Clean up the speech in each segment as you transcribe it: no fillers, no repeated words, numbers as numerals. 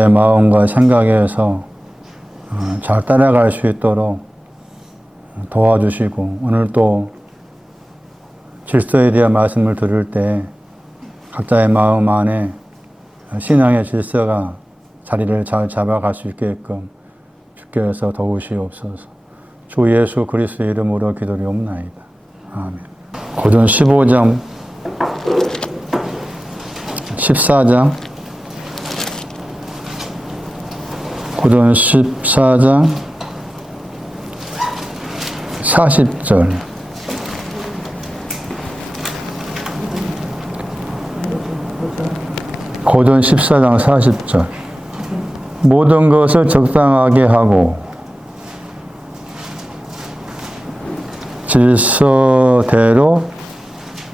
내 마음과 생각에서 잘 따라갈 수 있도록 도와주시고, 오늘 또 질서에 대한 말씀을 들을 때 각자의 마음 안에 신앙의 질서가 자리를 잘 잡아갈 수 있게끔 주께서 도우시옵소서. 주 예수 그리스도의 이름으로 기도리옵나이다. 아멘. 고전 15장, 14장, 고전 14장 40절. 고전 14장 40절. 모든 것을 적당하게 하고 질서대로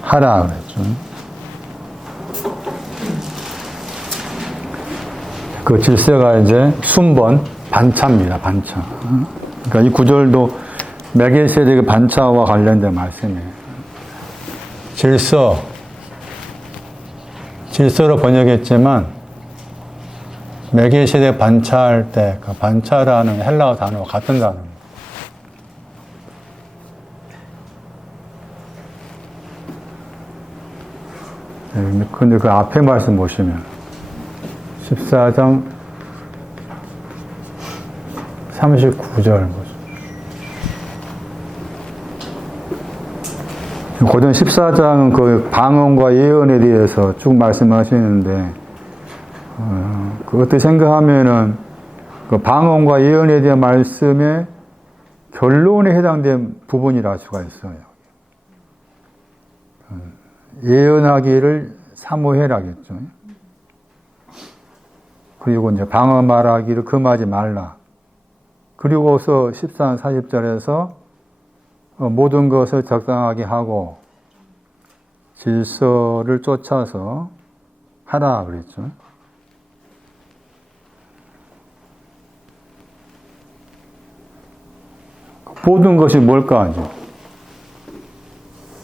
하라 그랬죠. 그 질서가 이제 순번, 반차입니다. 반차. 그러니까 이 구절도 멜기세덱의 반차와 관련된 말씀이에요. 질서로 번역했지만 멜기세덱 반차할 때 그 반차라는 헬라어 단어와 같은 단어입니다. 근데 그 앞에 말씀 보시면 14장 39절 보죠. 고전 14장은 그 방언과 예언에 대해서 쭉 말씀하시는데, 그것도 생각하면은 그 방언과 예언에 대한 말씀의 결론에 해당된 부분이라 할 수가 있어요. 예언하기를 사모해라겠죠. 그리고 이제 방언 말하기를 금하지 말라. 그리고서 14장 40절에서 모든 것을 적당하게 하고 질서를 쫓아서 하라 그랬죠. 모든 것이 뭘까?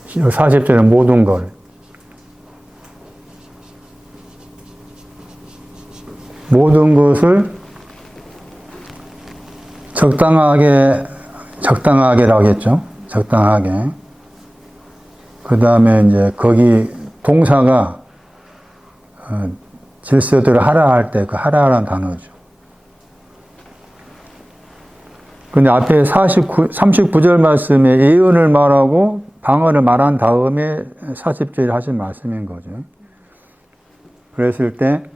40절에 모든 것. 모든 것을 적당하게라고 했죠. 적당하게. 그 다음에 이제 거기 동사가 질서대로 하라 할 때 그 하라라는 단어죠. 근데 앞에 39절 말씀에 예언을 말하고 방언을 말한 다음에 40절에 하신 말씀인 거죠. 그랬을 때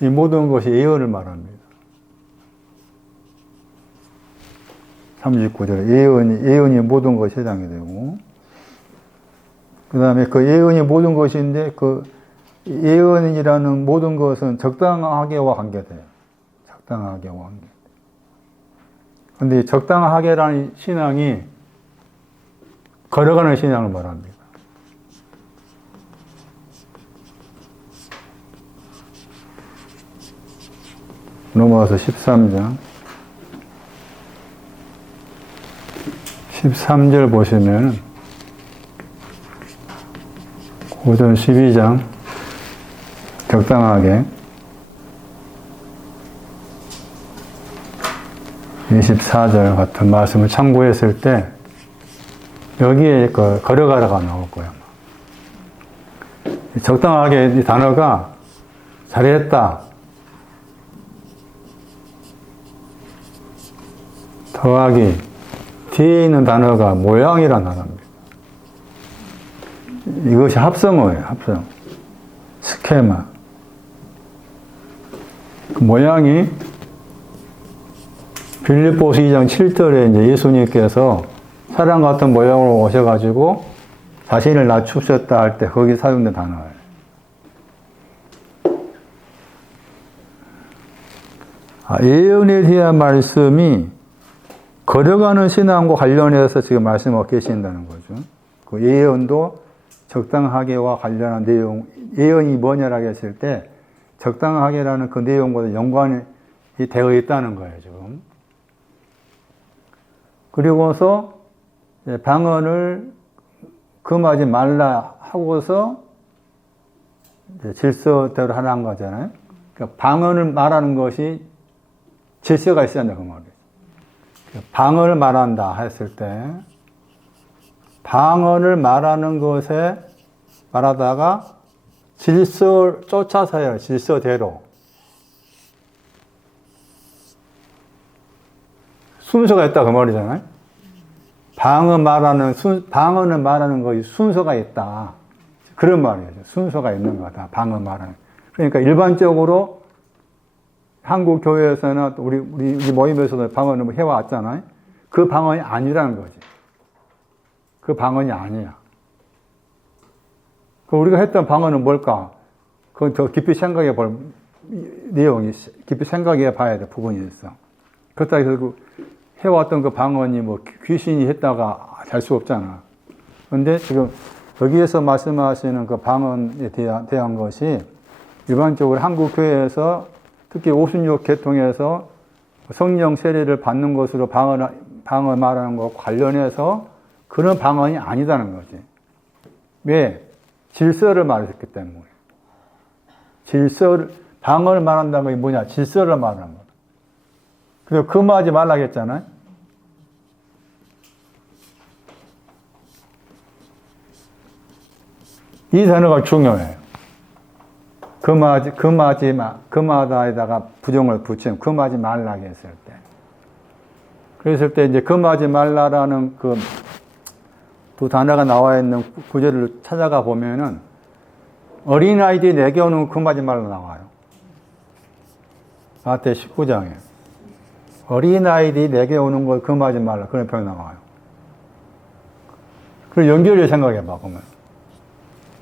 이 모든 것이 예언을 말합니다. 39절에 예언이 모든 것에 해당이 되고, 그 다음에 그 예언이 모든 것인데 그 예언이라는 모든 것은 적당하게와 관계돼요. 적당하게와 관계. 근데 적당하게라는 신앙이 걸어가는 신앙을 말합니다. 넘어와서 13장. 13절 보시면 고전 12장 적당하게 24절 같은 말씀을 참고했을 때 여기에 그 걸어가라가 나올 거예요. 적당하게 이 단어가 잘했다, 더하기, 뒤에 있는 단어가 모양이라는 단어입니다. 이것이 합성어예요, 합성. 스케마. 그 모양이 빌립보서 2장 7절에 이제 예수님께서 사람 같은 모양으로 오셔가지고 자신을 낮추셨다 할 때 거기 사용된 단어예요. 예언에 대한 말씀이 걸어가는 신앙과 관련해서 지금 말씀하고 계신다는 거죠. 그 예언도 적당하게와 관련한 내용, 예언이 뭐냐라고 했을 때 적당하게라는 그 내용과 연관이 되어 있다는 거예요, 지금. 그리고서 방언을 금하지 말라 하고서 질서대로 하라는 거잖아요. 그러니까 방언을 말하는 것이 질서가 있어야 한다 그 말이에요. 방언을 말한다 했을 때 방언을 말하는 것에 말하다가 질서 쫓아서 해요. 질서대로. 순서가 있다 그 말이잖아요. 방언을 말하는 것이 순서가 있다. 그런 말이에요. 순서가 있는 거다. 방언 말하는. 그러니까 일반적으로 한국 교회에서는 우리 모임에서도 방언을 해왔잖아요. 그 방언이 아니라는 거지. 그 방언이 아니야. 우리가 했던 방언은 뭘까? 그건 더 깊이 생각해 볼 내용이, 깊이 생각해 봐야 될 부분이 있어. 그렇다고 해서 해왔던 그 방언이 뭐 귀신이 했다가 될 수 없잖아. 그런데 지금 여기에서 말씀하시는 그 방언에 대한 것이 일반적으로 한국 교회에서 특히 56계통에서 성령 세례를 받는 것으로 방언 말하는 것 관련해서 그런 방언이 아니다는 거지. 왜? 질서를 말했기 때문에. 방언을 말한다는 것이 뭐냐? 질서를 말하는 거다. 그래서 금하지 말라고 했잖아요. 이 단어가 중요해요. 금하다에다가 부정을 붙이면 금하지 말라고 했을 때. 그랬을 때 이제 금하지 말라라는 그 두 단어가 나와 있는 구절을 찾아가 보면은 어린아이들이 내게 오는 금하지 말라 나와요. 마태 19장에. 어린아이들이 내게 오는 걸 금하지 말라. 그런 표현이 나와요. 그리고 연결해 생각해 봐, 보면.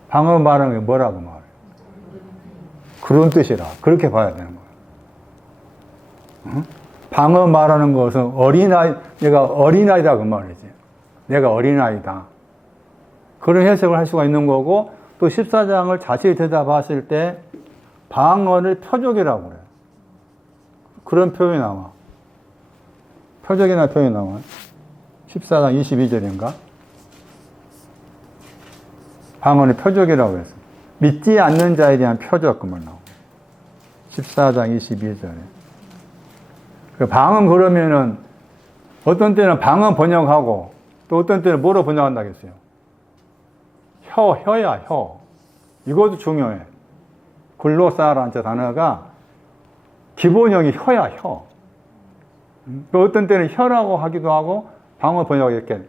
방언 말하는 게 뭐라고 말해? 그런 뜻이라. 그렇게 봐야 되는 거예요. 응? 방언 말하는 것은 내가 어린아이다 그 말이지. 내가 어린아이다. 그런 해석을 할 수가 있는 거고, 또 14장을 자세히 들여다봤을 때 방언을 표적이라고 그래요. 그런 표현이 나와. 표적이나 표현이 나와요. 14장 22절인가? 방언을 표적이라고 했어. 믿지 않는 자에 대한 표적, 그 말 나오고. 14장 22절에. 방언 그러면은 어떤 때는 방언 번역하고 또 어떤 때는 뭐로 번역한다고 했어요? 혀야, 혀. 이것도 중요해. 글로사라는 단어가 기본형이 혀야, 혀. 어떤 때는 혀라고 하기도 하고 방언 번역 이렇게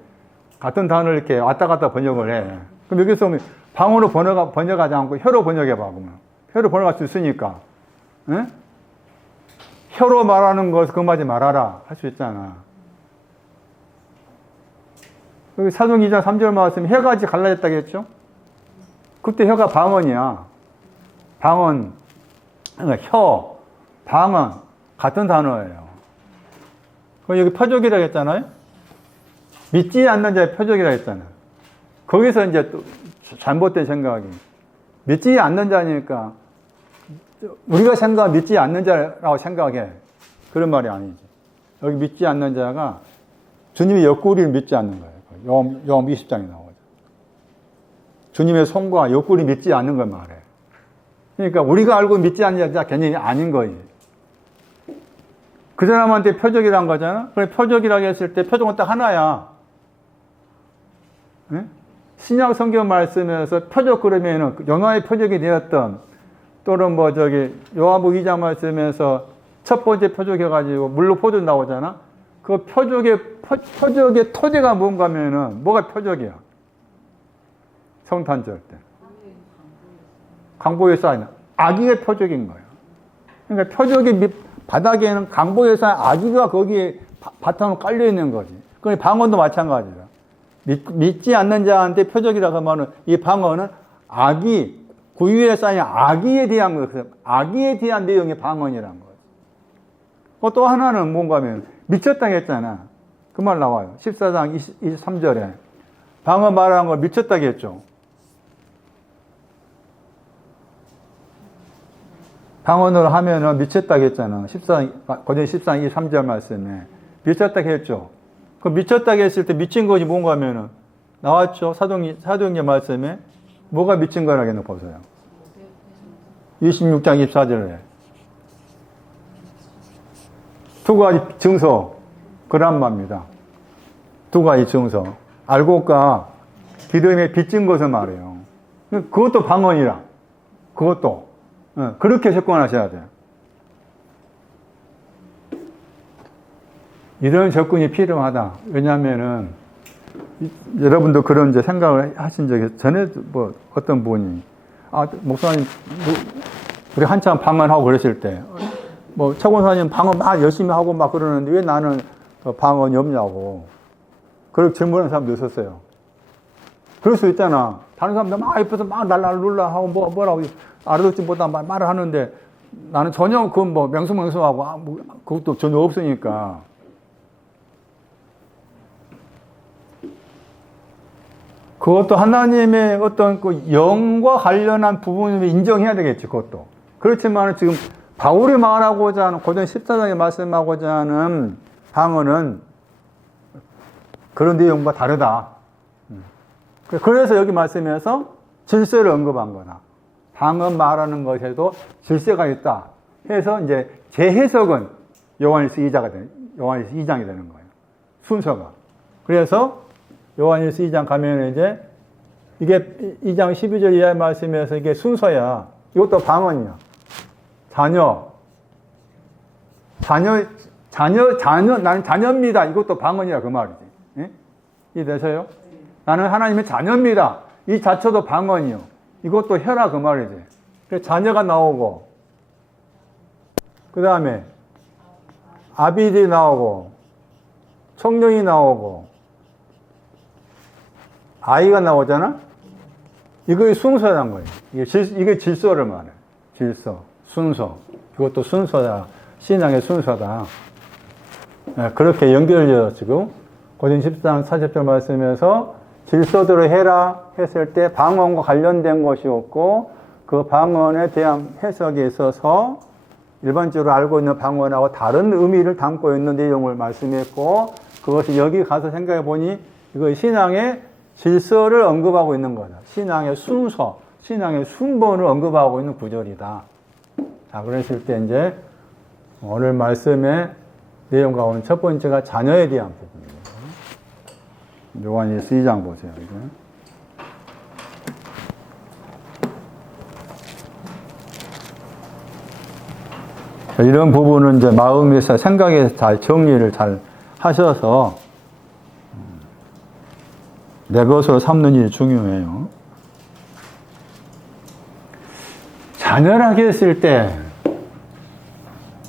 같은 단어를 이렇게 왔다 갔다 번역을 해. 그럼 여기서 방언으로 번역하지 않고 혀로 번역해봐, 그러면. 혀로 번역할 수 있으니까. 에? 혀로 말하는 것을 금하지 말아라. 할 수 있잖아. 여기 사도행 2장 3절 말씀에 혀가 갈라졌다고 했죠? 그때 혀가 방언이야. 방언, 그러니까 혀, 방언, 같은 단어예요. 여기 표적이라고 했잖아요? 믿지 않는 자의 표적이라고 했잖아요. 거기서 이제 또 잘못된 생각이. 믿지 않는 자니까, 우리가 믿지 않는 자라고 생각해. 그런 말이 아니지. 여기 믿지 않는 자가 주님의 옆구리를 믿지 않는 거예요. 요한 20장에 나오죠. 주님의 손과 옆구리 믿지 않는 걸 말해. 그러니까 우리가 알고 믿지 않는 자 개념이 아닌 거지. 그 사람한테 표적이란 거잖아. 그래 표적이라고 했을 때 표적은 딱 하나야. 네? 신약 성경 말씀에서 표적 그러면은 영화의 표적이 되었던 또는 요한복음 2장 말씀에서 첫 번째 표적해가지고 물로 포도 나오잖아. 그 표적의 토대가 뭔가 하면은 뭐가 표적이야? 성탄절 때. 강보에 쌓이는 아기의 표적인 거예요. 그러니까 표적의 바닥에는 강보에 쌓인 아기가 거기에 바탕으로 깔려 있는 거지. 그러니까 방언도 마찬가지야. 믿지 않는 자한테 표적이라고 하면은 이 방언은 구유에 쌓인 아기에 대한 거예요. 아기에 대한 내용의 방언이란 거예요. 또 하나는 뭔가 하면 미쳤다고 했잖아. 그 말 나와요. 14장 23절에. 방언 말하는 걸 미쳤다고 했죠. 방언으로 하면은 미쳤다고 했잖아. 고전 14장 23절 말씀에. 미쳤다고 했죠. 그 미쳤다고 했을 때 미친 것이 뭔가 하면은 나왔죠. 사도행전 말씀에. 뭐가 미친 거라고 보세요. 26장 24절에. 두 가지 증서, 그란 말입니다. 두 가지 증서. 알곡과 기름에 빚진 것을 말해요. 그것도 방언이라. 그것도. 그렇게 접근하셔야 돼요. 이런 접근이 필요하다. 왜냐면은, 여러분도 그런 이제 생각을 하신 적이, 전에 뭐 어떤 분이, 목사님, 우리 한참 방언하고 그랬을 때, 최권사님 방언 막 열심히 하고 막 그러는데 왜 나는 방언이 없냐고. 그렇게 질문하는 사람도 있었어요. 그럴 수 있잖아. 다른 사람들 막 옆에서 막 날랄룰라 하고 뭐라고 알아듣지 못한 말을 하는데 나는 전혀 그 맹수하고 그것도 전혀 없으니까. 그것도 하나님의 어떤 그 영과 관련한 부분을 인정해야 되겠지, 그것도. 그렇지만 지금 바울이 말하고자 하는, 고전 14장에 말씀하고자 하는 방언은 그런 내용과 다르다. 그래서 여기 말씀에서 질서를 언급한 거다. 방언 말하는 것에도 질서가 있다. 해서 이제 재해석은 요한일서 2장이 되는 거예요. 순서가. 그래서 요한일서 2장 가면 이제 이게 2장 12절 이하의 말씀에서 이게 순서야. 이것도 방언이야. 나는 자녀입니다. 이것도 방언이야. 그 말이지. 예? 이해되세요? 나는 하나님의 자녀입니다. 이 자체도 방언이요. 이것도 혀라. 그 말이지. 그래서 자녀가 나오고, 그 다음에 아비들이 나오고, 청년이 나오고, 아이가 나오잖아? 이거의 순서란 거예요. 이게 질서를 말해. 질서, 순서. 이것도 순서다. 신앙의 순서다. 그렇게 연결되어 지금 고전 14장 40절 말씀에서 질서대로 해라 했을 때 방언과 관련된 것이었고, 그 방언에 대한 해석에 있어서 일반적으로 알고 있는 방언하고 다른 의미를 담고 있는 내용을 말씀했고, 그것이 여기 가서 생각해 보니 이거 신앙의 질서를 언급하고 있는 거다. 신앙의 순서, 신앙의 순번을 언급하고 있는 구절이다. 자, 그랬을 때 이제 오늘 말씀의 내용 가운데 첫 번째가 자녀에 대한 부분입니다. 요한일서 2장 보세요. 이제. 자, 이런 부분은 이제 마음에서 생각에 잘 정리를 잘 하셔서 내 것으로 삼는 일이 중요해요. 자녀라고 했을 때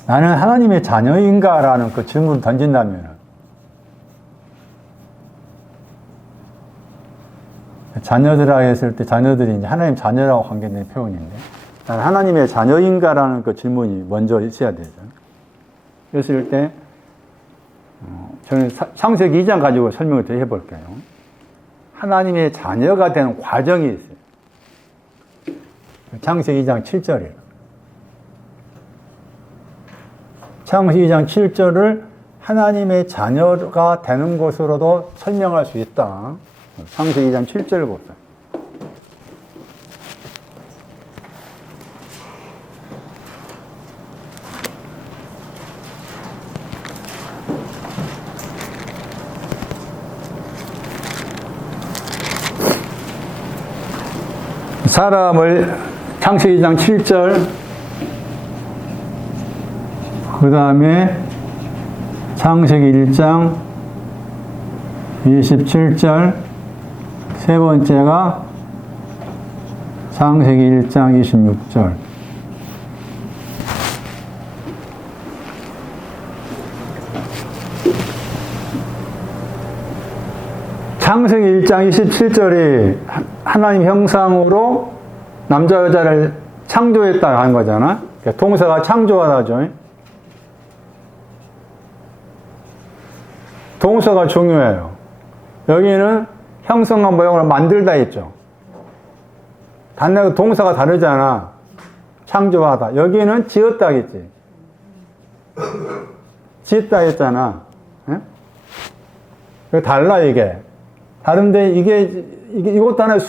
나는 하나님의 자녀인가? 라는 그 질문을 던진다면 자녀들이라고 했을 때 자녀들이 이제 하나님 자녀라고 관계된 표현인데 나는 하나님의 자녀인가? 라는 그 질문이 먼저 있어야 되죠. 그랬을 때 저는 창세기 2장 가지고 설명을 더 해볼게요. 하나님의 자녀가 되는 과정이 있어요. 창세기 2장 7절이에요. 창세기 2장 7절을 하나님의 자녀가 되는 것으로도 설명할 수 있다. 창세기 2장 7절을 보세요. 사람을 창세기 2장 7절 그 다음에 창세기 1장 27절 세 번째가 창세기 1장 26절 창세기 1장 27절이 하나님 형상으로 남자 여자를 창조했다 하는 거잖아. 동사가 창조하다죠. 동사가 중요해요. 여기는 형성과 모형을 만들다 했죠. 단어가 동사가 다르잖아. 창조하다. 여기는 지었다 했지. 지었다 했잖아. 예? 달라 이게. 다른데 이것도 하나의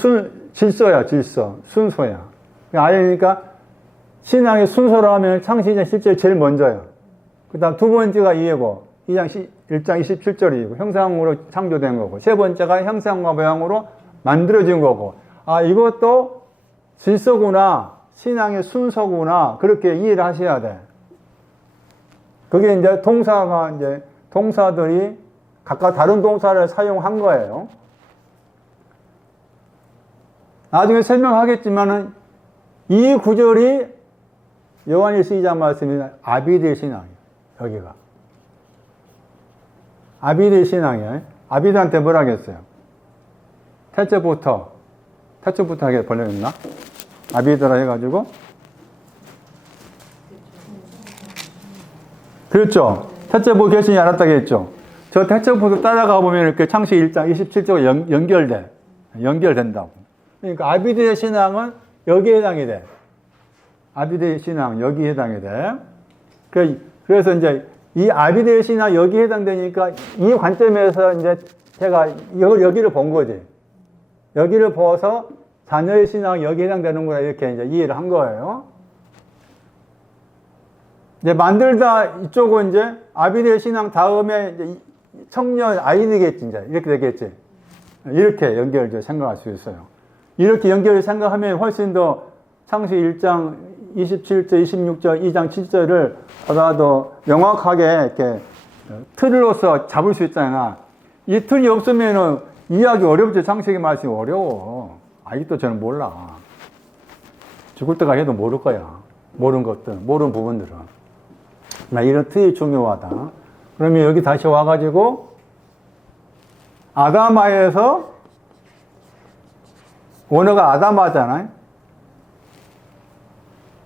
질서야, 질서. 순서야. 그러니까 신앙의 순서로 하면 창세기 1장 7절이 제일 먼저야. 그 다음 두 번째가 이해고, 1장 27절이고, 형상으로 창조된 거고, 세 번째가 형상과 모양으로 만들어진 거고, 아, 이것도 질서구나, 신앙의 순서구나, 그렇게 이해를 하셔야 돼. 그게 이제 동사들이 각각 다른 동사를 사용한 거예요. 나중에 설명하겠지만은 이 구절이 요한일서 2장 말씀이 아비드의 신앙이에요. 여기가. 아비드의 신앙이에요. 아비드한테 뭐라 하겠어요? 태초부터 하게 번역했나? 아비드라 해가지고. 그렇죠. 태초부터 계시니 알았다고 했죠. 저 태초부터 따라가 보면 이렇게 창세기 1장 27절과 연결된다고. 그러니까 아비드의 신앙은 여기에 해당이 돼. 아비드의 신앙 여기에 해당이 돼. 그래서 이제 이 아비드의 신앙 여기에 해당되니까 이 관점에서 이제 제가 여기를 본 거지. 여기를 보아서 자녀의 신앙 여기에 해당되는구나 이렇게 이제 이해를 한 거예요. 이제 만들다 이쪽은 이제 아비드의 신앙 다음에 이제 청년 아이니겠지 이제 이렇게 되겠지. 이렇게 연결을 생각할 수 있어요. 이렇게 연결을 생각하면 훨씬 더 창세기 1장 27절, 26절, 2장 7절을 보다 더 명확하게 이렇게 틀로서 잡을 수 있잖아. 이 틀이 없으면은 이해하기 어렵죠. 창세기 말씀이 어려워. 아직도 저는 몰라. 죽을 때가 해도 모를 거야. 모르는 것들, 모르는 부분들은. 나 이런 틀이 중요하다. 그러면 여기 다시 와가지고 아담아에서 원어가 아담아잖아요.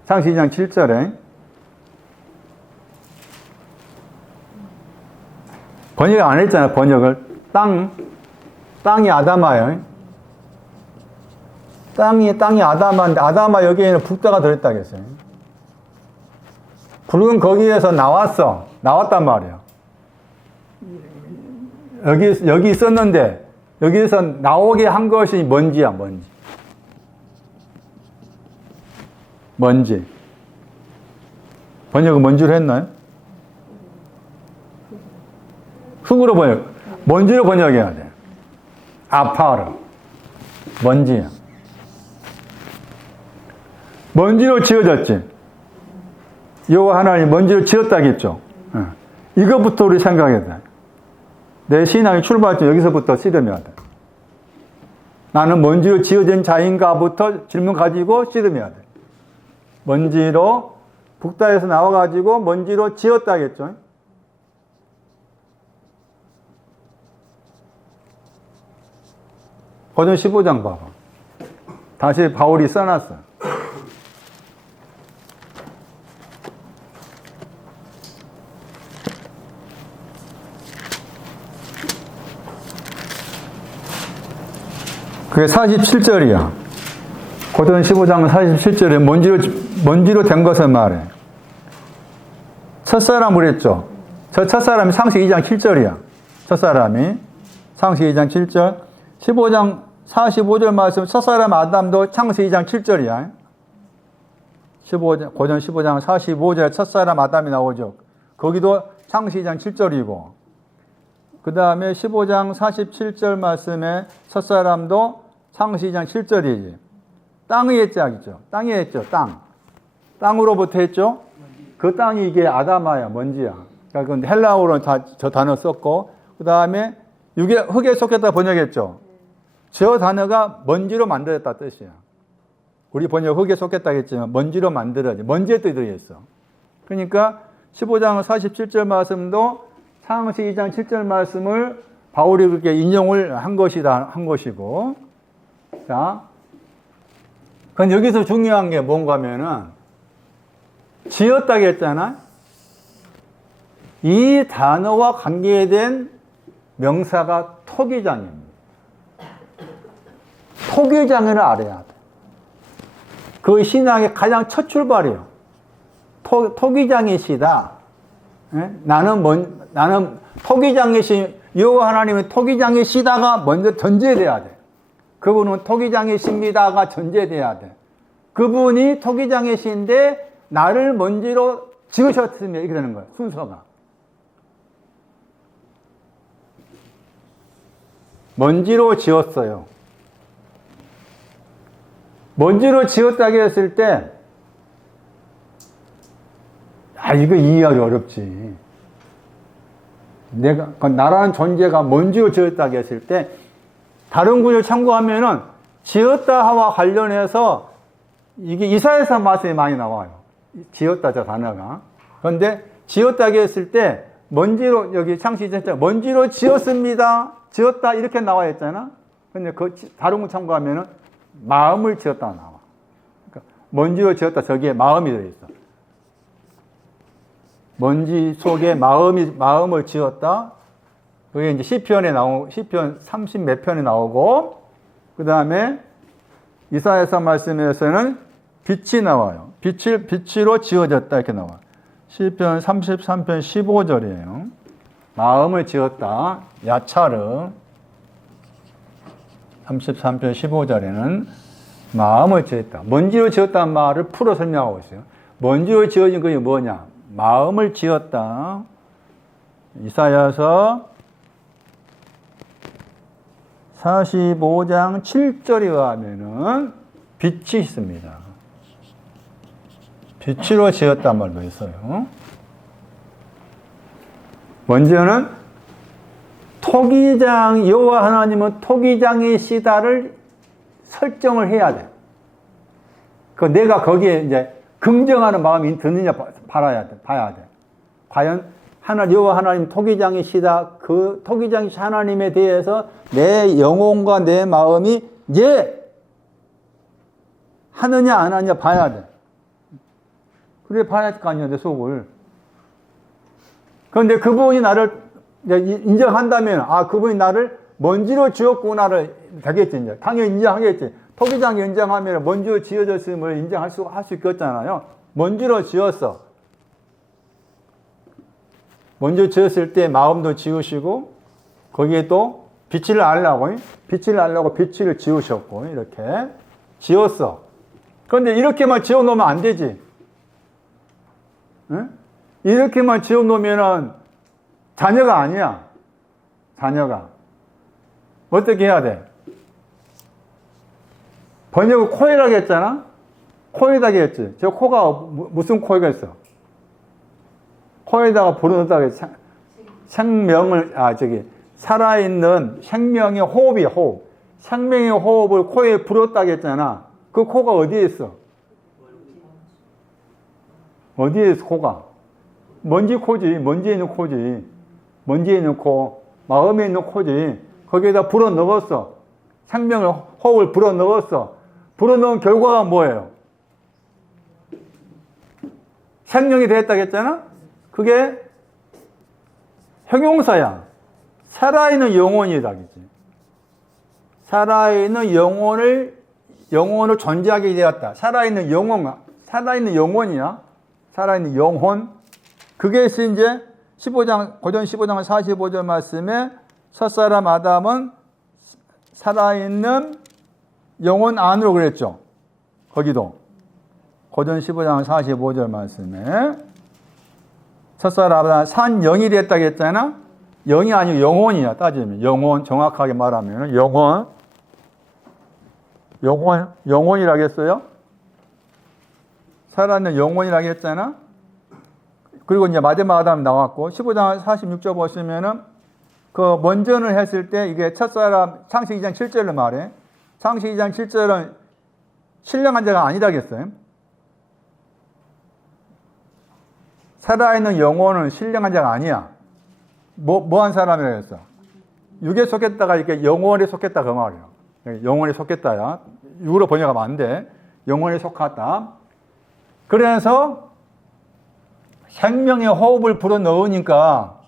창세기 2장 7절에 번역 안 했잖아요. 번역을 땅이 아담아예요. 땅이 아담아인데 아담아 여기에는 북다가 들어있다고 했어요. 붉은 거기에서 나왔단 말이에요. 여기 있었는데 여기에서 나오게 한 것이 먼지야. 먼지. 번역은 먼지로 했나요? 흙으로 먼지로 번역해야 돼. 아파르. 먼지야. 먼지로 지어졌지. 여호와 하나님 먼지로 지었다겠죠. 이것부터 우리 생각해야 돼. 내 신앙의 출발점 여기서부터 씨름해야 돼. 나는 먼지로 지어진 자인가부터 질문 가지고 씨름해야 돼. 먼지로 북다에서 나와가지고 먼지로 지었다겠죠. 고전 15장 봐봐. 다시 바울이 써놨어. 그게 47절이야. 고전 15장 47절에 먼지로 된 것을 말해. 첫사람 그랬죠. 저 첫사람이 창세기 2장 7절이야. 첫사람이 창세기 2장 7절. 15장 45절 말씀 첫사람 아담도 창세기 2장 7절이야. 고전 15장 45절에 첫사람 아담이 나오죠. 거기도 창세기 2장 7절이고 그 다음에 15장 47절 말씀에 첫사람도 창세기 2장 7절이지. 땅의 옛짝이죠. 땅의 했죠. 땅으로부터 했죠. 그 땅이 이게 아담아야, 먼지야. 그러니까 헬라어로는 저 단어 썼고, 그 다음에 흙에 속했다 번역했죠. 저 단어가 먼지로 만들었다 뜻이야. 우리 번역 흙에 속했다 했지만 먼지로 만들어지. 먼지에 뜻이 들어있어. 그러니까 15장 47절 말씀도 창세기 2장 7절 말씀을 바울이 그렇게 인용을 한 것이고. 자. 그건 여기서 중요한 게 뭔가 하면은, 지었다고 했잖아? 이 단어와 관계된 명사가 토기장입니다. 토기장을 알아야 돼. 그 신앙의 가장 첫 출발이에요. 토기장이시다. 예? 나는 토기장이신, 여호와 하나님의 토기장이시다가 먼저 전제돼야 돼. 그분은 토기장이십니다가 전제돼야 돼. 그분이 토기장이신데 나를 먼지로 지으셨으면 이렇게 되는 거예요. 순서가. 먼지로 지었어요. 먼지로 지었다고 했을 때, 이거 이해하기 어렵지. 나라는 존재가 먼지로 지었다고 했을 때, 다른 구절 참고하면은, 지었다와 관련해서, 이게 이사야서 말씀이 많이 나와요. 지었다, 저 단어가. 그런데, 지었다고 했을 때, 먼지로, 여기 창시 2장, 먼지로 지었습니다. 지었다, 이렇게 나와 있잖아. 근데 다른 거 참고하면은, 마음을 지었다 나와. 그러니까 먼지로 지었다, 저기에 마음이 들어있어. 먼지 속에 마음을 지었다. 그게 이제 시편 30 몇 편에 나오고, 그 다음에 이사야서 말씀에서는 빛이 나와요. 빛으로 지어졌다, 이렇게 나와. 시편 33편 15절이에요. 마음을 지었다. 야차르. 33편 15절에는 마음을 지었다. 먼지로 지었다는 말을 풀어 설명하고 있어요. 먼지로 지어진 것이 뭐냐? 마음을 지었다. 이사야서 45장 7절에 의하면은 빛이 있습니다. 빛으로 지었단 말도 있어요. 먼저는 토기장, 여호와 하나님은 토기장의 시다를 설정을 해야 돼. 내가 거기에 이제 긍정하는 마음이 드느냐 봐야 돼. 과연 여호와 하나님 토기장의 시다, 그 토기장 하나님에 대해서 내 영혼과 내 마음이 하느냐 안 하느냐 봐야 돼. 그래 봐야 할 거 아니야, 내 속을. 그런데 그분이 나를 인정한다면, 그분이 나를 먼지로 지었구나를 되겠지, 이제. 당연히 인정하겠지. 토기장이 인정하면 먼지로 지어졌음을 인정할 수 있겠잖아요. 먼지로 지었어. 먼지로 지었을 때 마음도 지으시고, 거기에 또 빛을 알라고 빛을 지으셨고, 이렇게 지었어. 그런데 이렇게만 지어 놓으면 안 되지. 응? 이렇게만 지어 놓으면은 자녀가 아니야. 자녀가. 어떻게 해야 돼? 번역을 코이라고 했잖아? 코에다가 했지. 저 코가 무슨 코가 있어? 코에다가 불어넣었다고 했지. 생명을, 살아있는 생명의 호흡이야, 호흡. 생명의 호흡을 코에 불었다고 했잖아. 그 코가 어디에 있어? 어디에 있어, 코가? 먼지 코지. 먼지에 있는 코지. 먼지에 있는 코. 마음에 있는 코지. 거기에다 불어 넣었어. 생명을, 호흡을 불어 넣었어. 불어 넣은 결과가 뭐예요? 생명이 되었다고 했잖아? 그게 형용사야. 살아있는 영혼이다, 그지? 살아있는 영혼을 존재하게 되었다. 살아있는 영혼이야. 살아있는 영혼. 그게 이제 15장, 고전 15장 45절 말씀에 첫사람 아담은 살아있는 영혼 안으로 그랬죠. 거기도. 고전 15장 45절 말씀에 첫사람 아담은 산 영이 됐다고 했잖아. 영이 아니고 영혼이야, 따지면. 영혼, 정확하게 말하면 영혼이라고 했어요. 살아있는 영혼이라고 했잖아. 그리고 이제 마지막 아담 나왔고, 15장 46절 보시면은, 먼저는 했을 때, 이게 첫사람, 창세기 2장 7절을 말해. 창세기 2장 7절은 신령한 자가 아니라고 했어요. 살아있는 영혼은 신령한 자가 아니야. 뭐한 사람이라고 했어? 육에 속했다가 이렇게 영혼에 속했다, 그 말이야. 영혼에 속했다야. 육으로 번역하면 안 돼. 영혼에 속았다. 그래서 생명의 호흡을 불어 넣으니까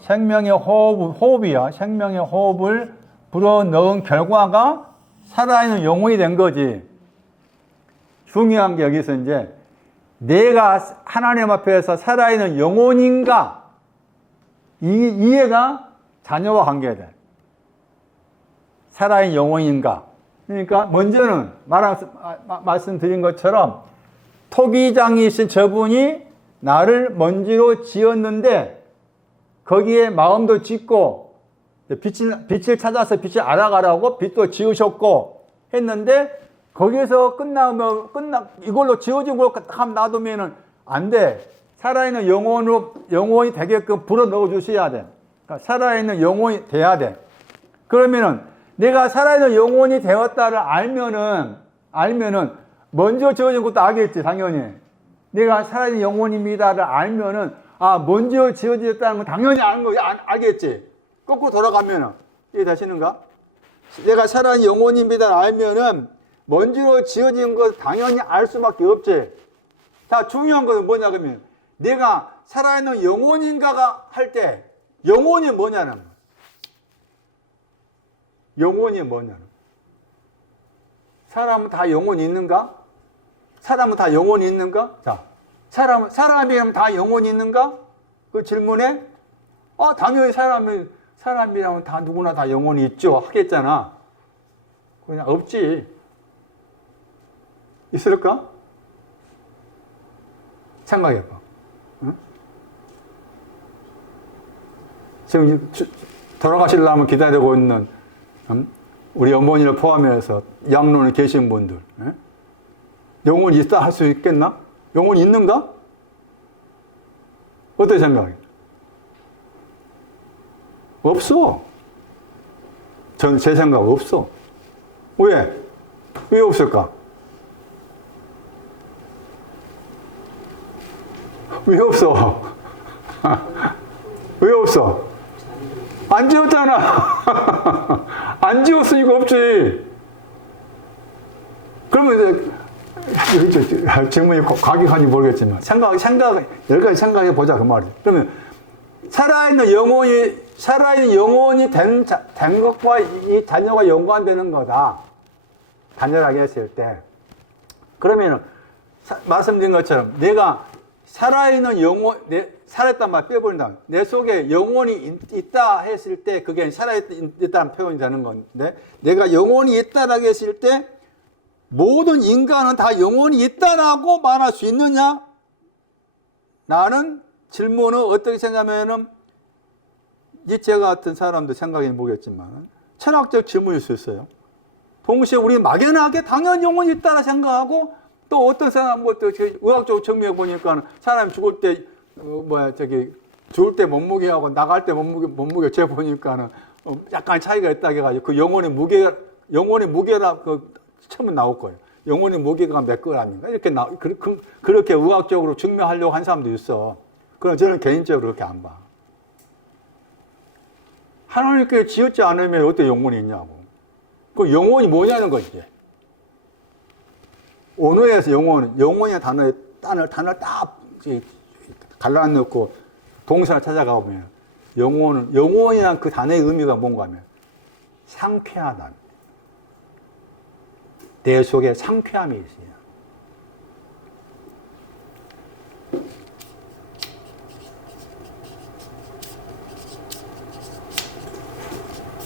생명의 호흡이야. 생명의 호흡을 불어 넣은 결과가 살아있는 영혼이 된 거지. 중요한 게 여기서 이제 내가 하나님 앞에서 살아있는 영혼인가? 이해가 자녀와 관계돼. 살아있는 영혼인가? 그러니까 먼저는 말씀드린 것처럼 토기장이신 저분이 나를 먼지로 지었는데 거기에 마음도 짓고 빛을 찾아서 빛을 알아가라고 빛도 지으셨고 했는데 거기에서 이걸로 지어진 걸 딱 놔두면은 안 돼. 살아있는 영혼이 되게끔 불어 넣어 주셔야 돼. 그러니까 살아있는 영혼이 돼야 돼. 그러면은 내가 살아있는 영혼이 되었다를 알면은 먼저 지어진 것도 알겠지, 당연히. 내가 살아있는 영혼입니다를 알면은 먼저 지어졌다는 건 당연히 알겠지. 거꾸로 돌아가면은 이해되시는가? 내가 살아있는 영혼입니다를 알면은 먼지로 지어진 것 당연히 알 수밖에 없지. 자, 중요한 것은 뭐냐 그러면 내가 살아있는 영혼인가가 할 때 영혼이 뭐냐는 거야. 영혼이 뭐냐는 거야. 사람은 다 영혼이 있는가? 사람은 다 영혼이 있는가? 자, 사람이라면 다 영혼이 있는가? 그 질문에 당연히 사람이라면 다 누구나 다 영혼이 있죠 하겠잖아. 그냥 없지. 있을까? 생각해봐. 응? 지금 돌아가시려면 기다리고 있는 우리 어머니를 포함해서 양론에 계신 분들, 영혼이 있다 할 수 있겠나? 영혼이 있는가? 어떻게 생각해? 없어. 저는 제 생각 없어. 왜? 왜 없을까? 왜 없어? 왜 없어? 안 지었잖아. 안 지었으니까 없지. 그러면 이제 질문이 과격한지 모르겠지만 여러 가지 생각해 보자 그 말이야. 그러면 살아있는 영혼이 된 것과 이 자녀가 연관되는 거다. 단열하게 했을 때. 그러면은 말씀드린 것처럼 내가 살아있는 살아있단 말 빼버린다. 내 속에 영혼이 있다 했을 때 그게 살아있다는 표현이 되는 건데 내가 영혼이 있다라고 했을 때 모든 인간은 다 영혼이 있다라고 말할 수 있느냐? 나는 질문을 어떻게 생각하면은 니체 같은 사람도 생각해 보겠지만 철학적 질문일 수 있어요. 동시에 우리 막연하게 당연히 영혼이 있다라 생각하고 또 어떤 사람 또 의학적으로 증명해 보니까 사람이 죽을 때 죽을 때 몸무게하고 나갈 때 몸무게 재 보니까는 약간 차이가 있다고 해가지고 그 영혼의 무게라 처음에 나올 거예요. 영혼의 무게가 몇 그램인가 이렇게 그렇게 의학적으로 증명하려고 한 사람도 있어. 그럼 저는 개인적으로 그렇게 안 봐. 하나님께 지었지 않으면 어떻게 영혼이 있냐고. 그 영혼이 뭐냐는 거지. 언어에서 영혼의 단어를 딱 갈라놓고 동사를 찾아가 보면 영혼이란 그 단어의 의미가 뭔가 하면 상쾌하다. 내 속에 상쾌함이 있어요.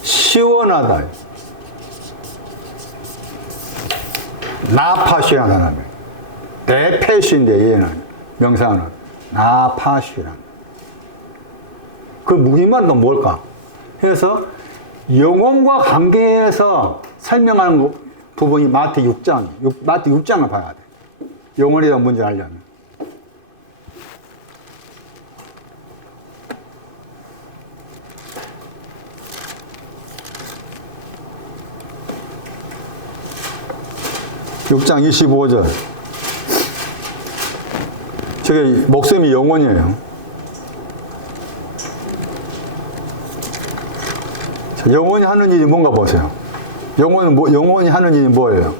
시원하다. 나파시라는 거예요. 대패시인데 얘는 명사는 나파시라는 그 무기만도 뭘까? 그래서 영혼과 관계에서 설명하는 부분이 마태 6장을 봐야 돼. 영혼에 대한 문제를 알려면. (6장 25절) 저게 목숨이 영혼이에요. 자, 영혼이 하는 일이 뭔가 보세요. 영혼이 하는 일이 뭐예요?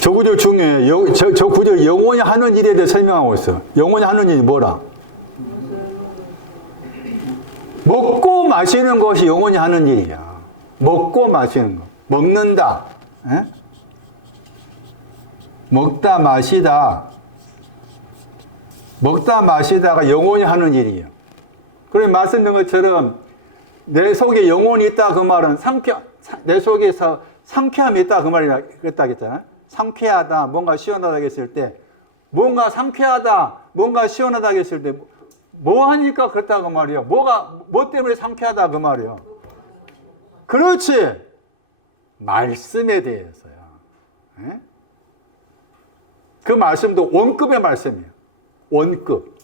저 구절 중에 저 구절 영혼이 하는 일에 대해 설명하고 있어요. 영혼이 하는 일이 뭐라? 먹고 마시는 것이 영혼이 하는 일이야. 먹고 마시는 거. 먹는다. 에? 먹다 마시다. 먹다 마시다가 영혼이 하는 일이에요. 그럼 말씀드린 것처럼 내 속에 영혼이 있다 그 말은 내 속에서 상쾌함이 있다 그 말이라 그랬다 했잖아. 상쾌하다, 뭔가 시원하다 했을 때, 뭔가 상쾌하다, 뭔가 시원하다 했을 때, 뭐 하니까 그렇다 그 말이야. 뭐 때문에 상쾌하다 그 말이야. 그렇지. 말씀에 대해서야. 에? 그 말씀도 원급의 말씀이에요. 원급.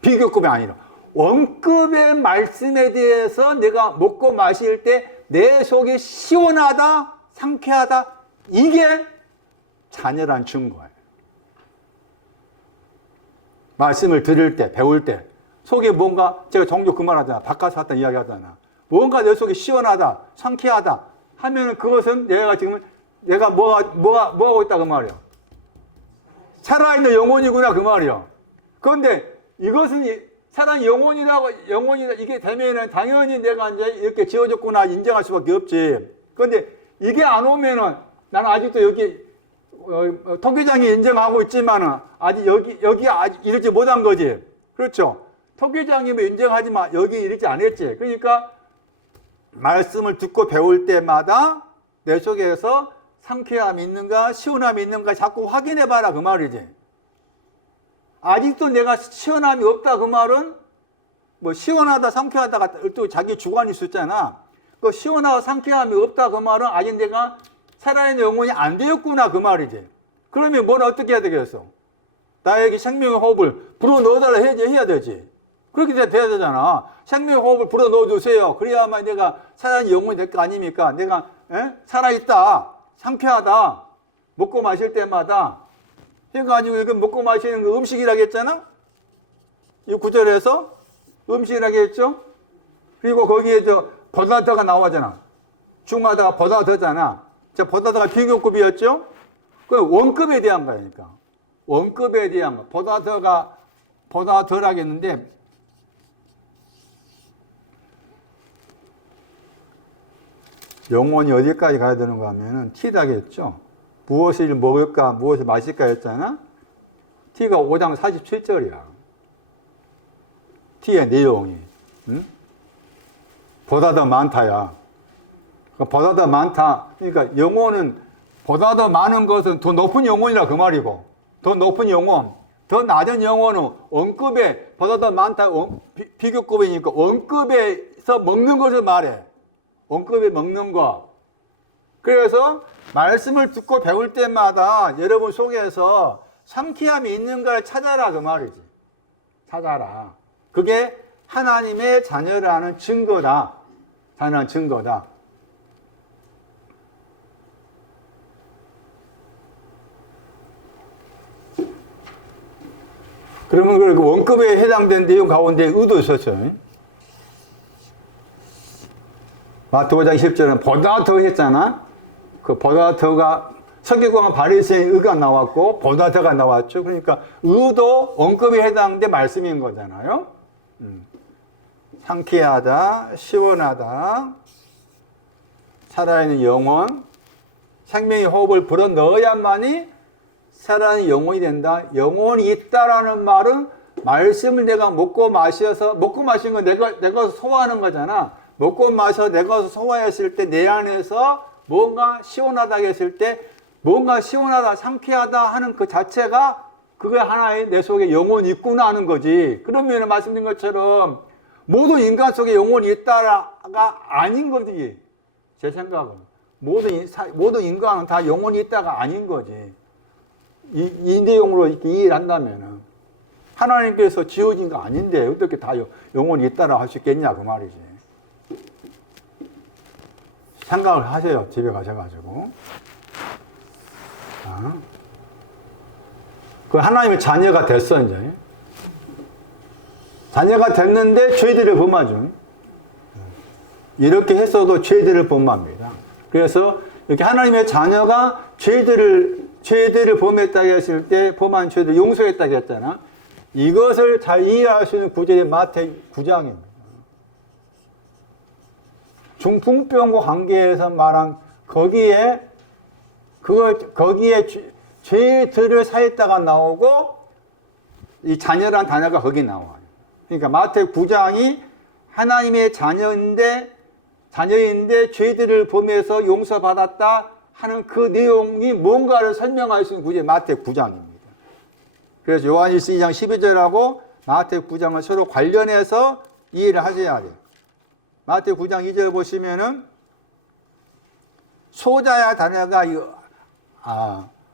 비교급이 아니라. 원급의 말씀에 대해서 내가 먹고 마실 때 내 속이 시원하다, 상쾌하다. 이게 자녀란 증거예요. 말씀을 들을 때, 배울 때 속에 뭔가, 제가 종종 그 말 하잖아. 바깥에서 왔다 이야기 하잖아. 뭔가 내 속이 시원하다, 상쾌하다 하면은 그것은 내가 뭐가 하고 있다 그 말이야. 살아있는 영혼이구나 그 말이야. 그런데 이것은 살아있는 영혼이다 이게 되면은 당연히 내가 이제 이렇게 지어졌구나 인정할 수밖에 없지. 그런데 이게 안 오면은 나는 아직도 여기 토기장이 인정하고 있지만은 아직 여기 아직 이르지 못한 거지. 그렇죠? 토기장이면 인정하지만 여기 이르지 않았지. 그러니까 말씀을 듣고 배울 때마다 내 속에서 상쾌함이 있는가 시원함이 있는가 자꾸 확인해 봐라 그 말이지. 아직도 내가 시원함이 없다 그 말은 뭐 시원하다 상쾌하다가 또 자기 주관일 수 있잖아. 그 시원하고 상쾌함이 없다 그 말은 아직 내가 살아있는 영혼이 안 되었구나 그 말이지. 그러면 뭘 어떻게 해야 되겠어? 나에게 생명의 호흡을 불어넣어달라 해야 되지. 그렇게 돼야 되잖아. 생명의 호흡을 불어넣어주세요. 그래야만 내가 살아있는 영혼이 될 거 아닙니까? 내가 살아있다, 상쾌하다, 먹고 마실 때마다 해가지고 이거 먹고 마시는 거 음식이라고 했잖아? 이 구절에서 음식이라고 했죠? 그리고 거기에 버다더가 나오잖아. 중하다가 버다더잖아. 버다더가 비교급이었죠? 그 원급에 대한 거니까. 원급에 대한 거. 버다더라고 했는데, 영혼이 어디까지 가야 되는가 하면은 T다겠죠? 무엇을 먹을까, 무엇을 마실까 했잖아? T가 5장 47절이야. T의 내용이. 응? 보다 더 많다야. 보다 더 많다. 그러니까 영혼은 보다 더 많은 것은 더 높은 영혼이라 그 말이고, 더 높은 영혼, 더 낮은 영혼은 원급에 보다 더 많다. 비교급이니까 원급에서 먹는 것을 말해. 원급에 먹는 거. 그래서 말씀을 듣고 배울 때마다 여러분 속에서 상쾌함이 있는가를 찾아라 그 말이지. 찾아라. 그게 하나님의 자녀라는 증거다. 자녀라는 증거다. 그러면 그 원급에 해당된 내용 가운데 의도 있었죠. 마태복음 5장 10절은 보다 더 했잖아. 그 보다 더가 서기관과 바리새인의 의가 나왔고 보다 더가 나왔죠. 그러니까 의도 원급에 해당된 말씀인 거잖아요. 상쾌하다, 시원하다, 살아있는 영혼, 생명의 호흡을 불어 넣어야만이 살아있는 영혼이 된다. 영혼이 있다라는 말은 말씀을 내가 먹고 마신 건 내가 소화하는 거잖아. 먹고 마셔 내가 소화했을 때 내 안에서 뭔가 시원하다 했을 때 뭔가 시원하다, 상쾌하다 하는 그 자체가 그게 하나의 내 속에 영혼이 있구나 하는 거지. 그러면 말씀드린 것처럼 모든 인간 속에 영혼이 있다가 아닌 거지. 제 생각은. 모든 인간은 다 영혼이 있다가 아닌 거지. 이 내용으로 이렇게 이해를 한다면은 하나님께서 지어진 거 아닌데 어떻게 다 영혼이 있다라 할 수 있겠냐 그 말이지. 생각을 하세요. 집에 가셔가지고. 그 하나님의 자녀가 됐어 이제. 자녀가 됐는데 죄들을 범하죠. 이렇게 했어도 죄들을 범합니다. 그래서 이렇게 하나님의 자녀가 죄들을 범했다고 했을 때 범한 죄를 용서했다고 했잖아. 이것을 잘 이해할 수 있는 구절이 마태 9장입니다. 중풍병과 관계에서 말한 거기에 죄들을 사했다가 나오고 이 자녀란 단어가 거기 나와요. 그러니까 마태 9장이 하나님의 자녀인데 죄들을 범해서 용서받았다. 하는 그 내용이 뭔가를 설명할 수 있는 구절이 마태 9장입니다. 그래서 요한일서 2장 12절하고 마태 9장을 서로 관련해서 이해를 하셔야 돼요. 마태 9장 2절 보시면은 소자야 단어가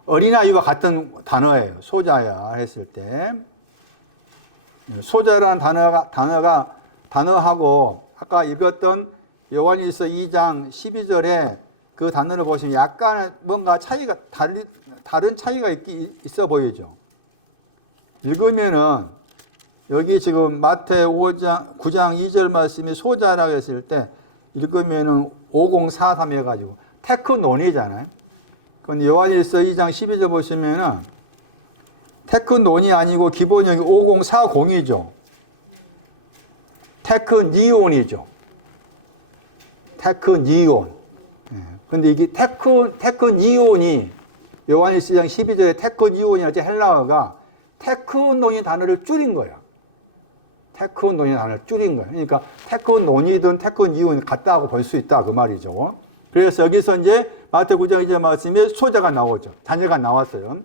어린아이와 같은 단어예요. 소자야 했을 때 소자라는 단어하고 아까 읽었던 요한일서 2장 12절에 그 단어를 보시면 약간 뭔가 차이가 다른 차이가 있어 보이죠. 읽으면은 여기 지금 마태 9장 2절 말씀이 소자라고 했을 때 읽으면은 5043 해가지고 테크논이잖아요. 근데 요한일서 2장 12절 보시면은 테크논이 아니고 기본형이 5040이죠. 테크니온이죠. 테크니온. 근데 이게 테크니온이 요한일서 2장 12절에 테크니온이라는 헬라어가 테크논이 단어를 줄인 거야. 테크논이 단어를 줄인 거야. 그러니까 테크논이든 테크니온이 같다고 볼 수 있다 그 말이죠. 그래서 여기서 이제 마태 9장 2절 말씀에 소자가 나오죠. 자녀가 나왔어요.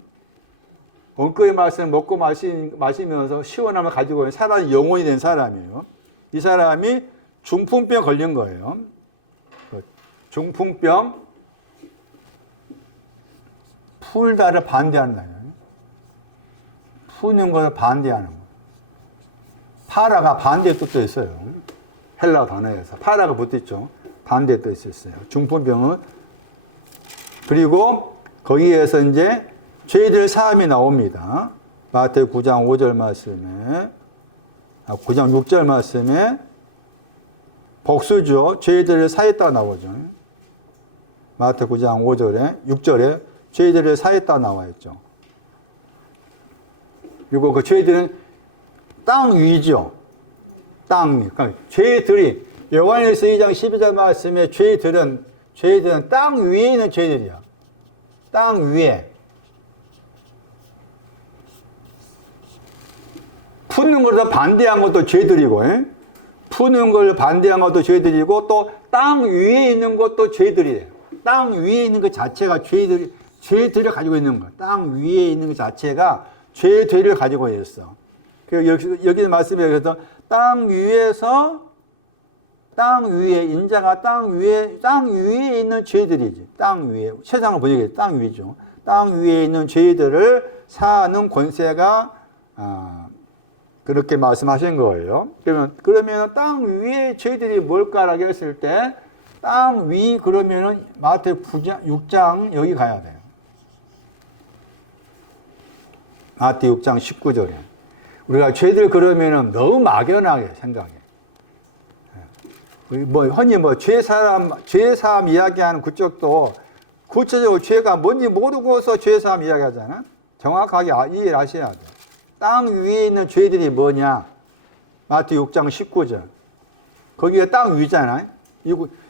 원거의 말씀을 먹고 마시면서 시원함을 가지고 있는 사람이 영혼이 된 사람이에요. 이 사람이 중풍병 걸린 거예요. 중풍병 풀다를 반대하는 거예요. 푸는 것을 반대하는 거예요. 파라가 반대의 뜻도 있어요. 헬라 단어에서 파라가 붙었죠. 반대의 뜻이 있어요. 중풍병은 그리고 거기에서 이제 죄들 사함이 나옵니다. 마태 9장 5절 말씀에 9장 6절 말씀에 복수죠. 죄들을 사했다 나오죠. 마태 9장 5절에 6절에 죄들을 사했다 나와 있죠. 그리고 그 죄들은 땅 위죠. 땅 위. 그러니까 죄들이 요한일서 2장 12절 말씀에 죄들은 땅 위에 있는 죄들이야. 땅 위에. 푸는 것을 반대한 것도 죄들이고, 푸는 걸 반대한 것도 죄들이고, 또 땅 위에 있는 것도 죄들이에요. 땅 위에 있는 것 자체가 죄들을 가지고 있는 거야. 땅 위에 있는 것 자체가 죄들을 가지고 있어. 여기 말씀에 그래서 땅 위에, 인자가 땅 위에 있는 죄들이지. 땅 위에, 세상을 번역해 땅 위죠. 땅 위에 있는 죄들을 사하는 권세가, 그렇게 말씀하신 거예요. 그러면 땅 위에 죄들이 뭘까라고 했을 때, 땅 위, 그러면은 마태 6장 여기 가야 돼요. 마태 6장 19절에. 우리가 죄들 그러면은 너무 막연하게 생각해. 흔히 죄사함 이야기하는 그쪽도 구체적으로 죄가 뭔지 모르고서 죄사함 이야기하잖아. 정확하게 이해를 하셔야 돼. 땅 위에 있는 죄들이 뭐냐? 마태 6장 19절. 거기가 땅 위잖아요.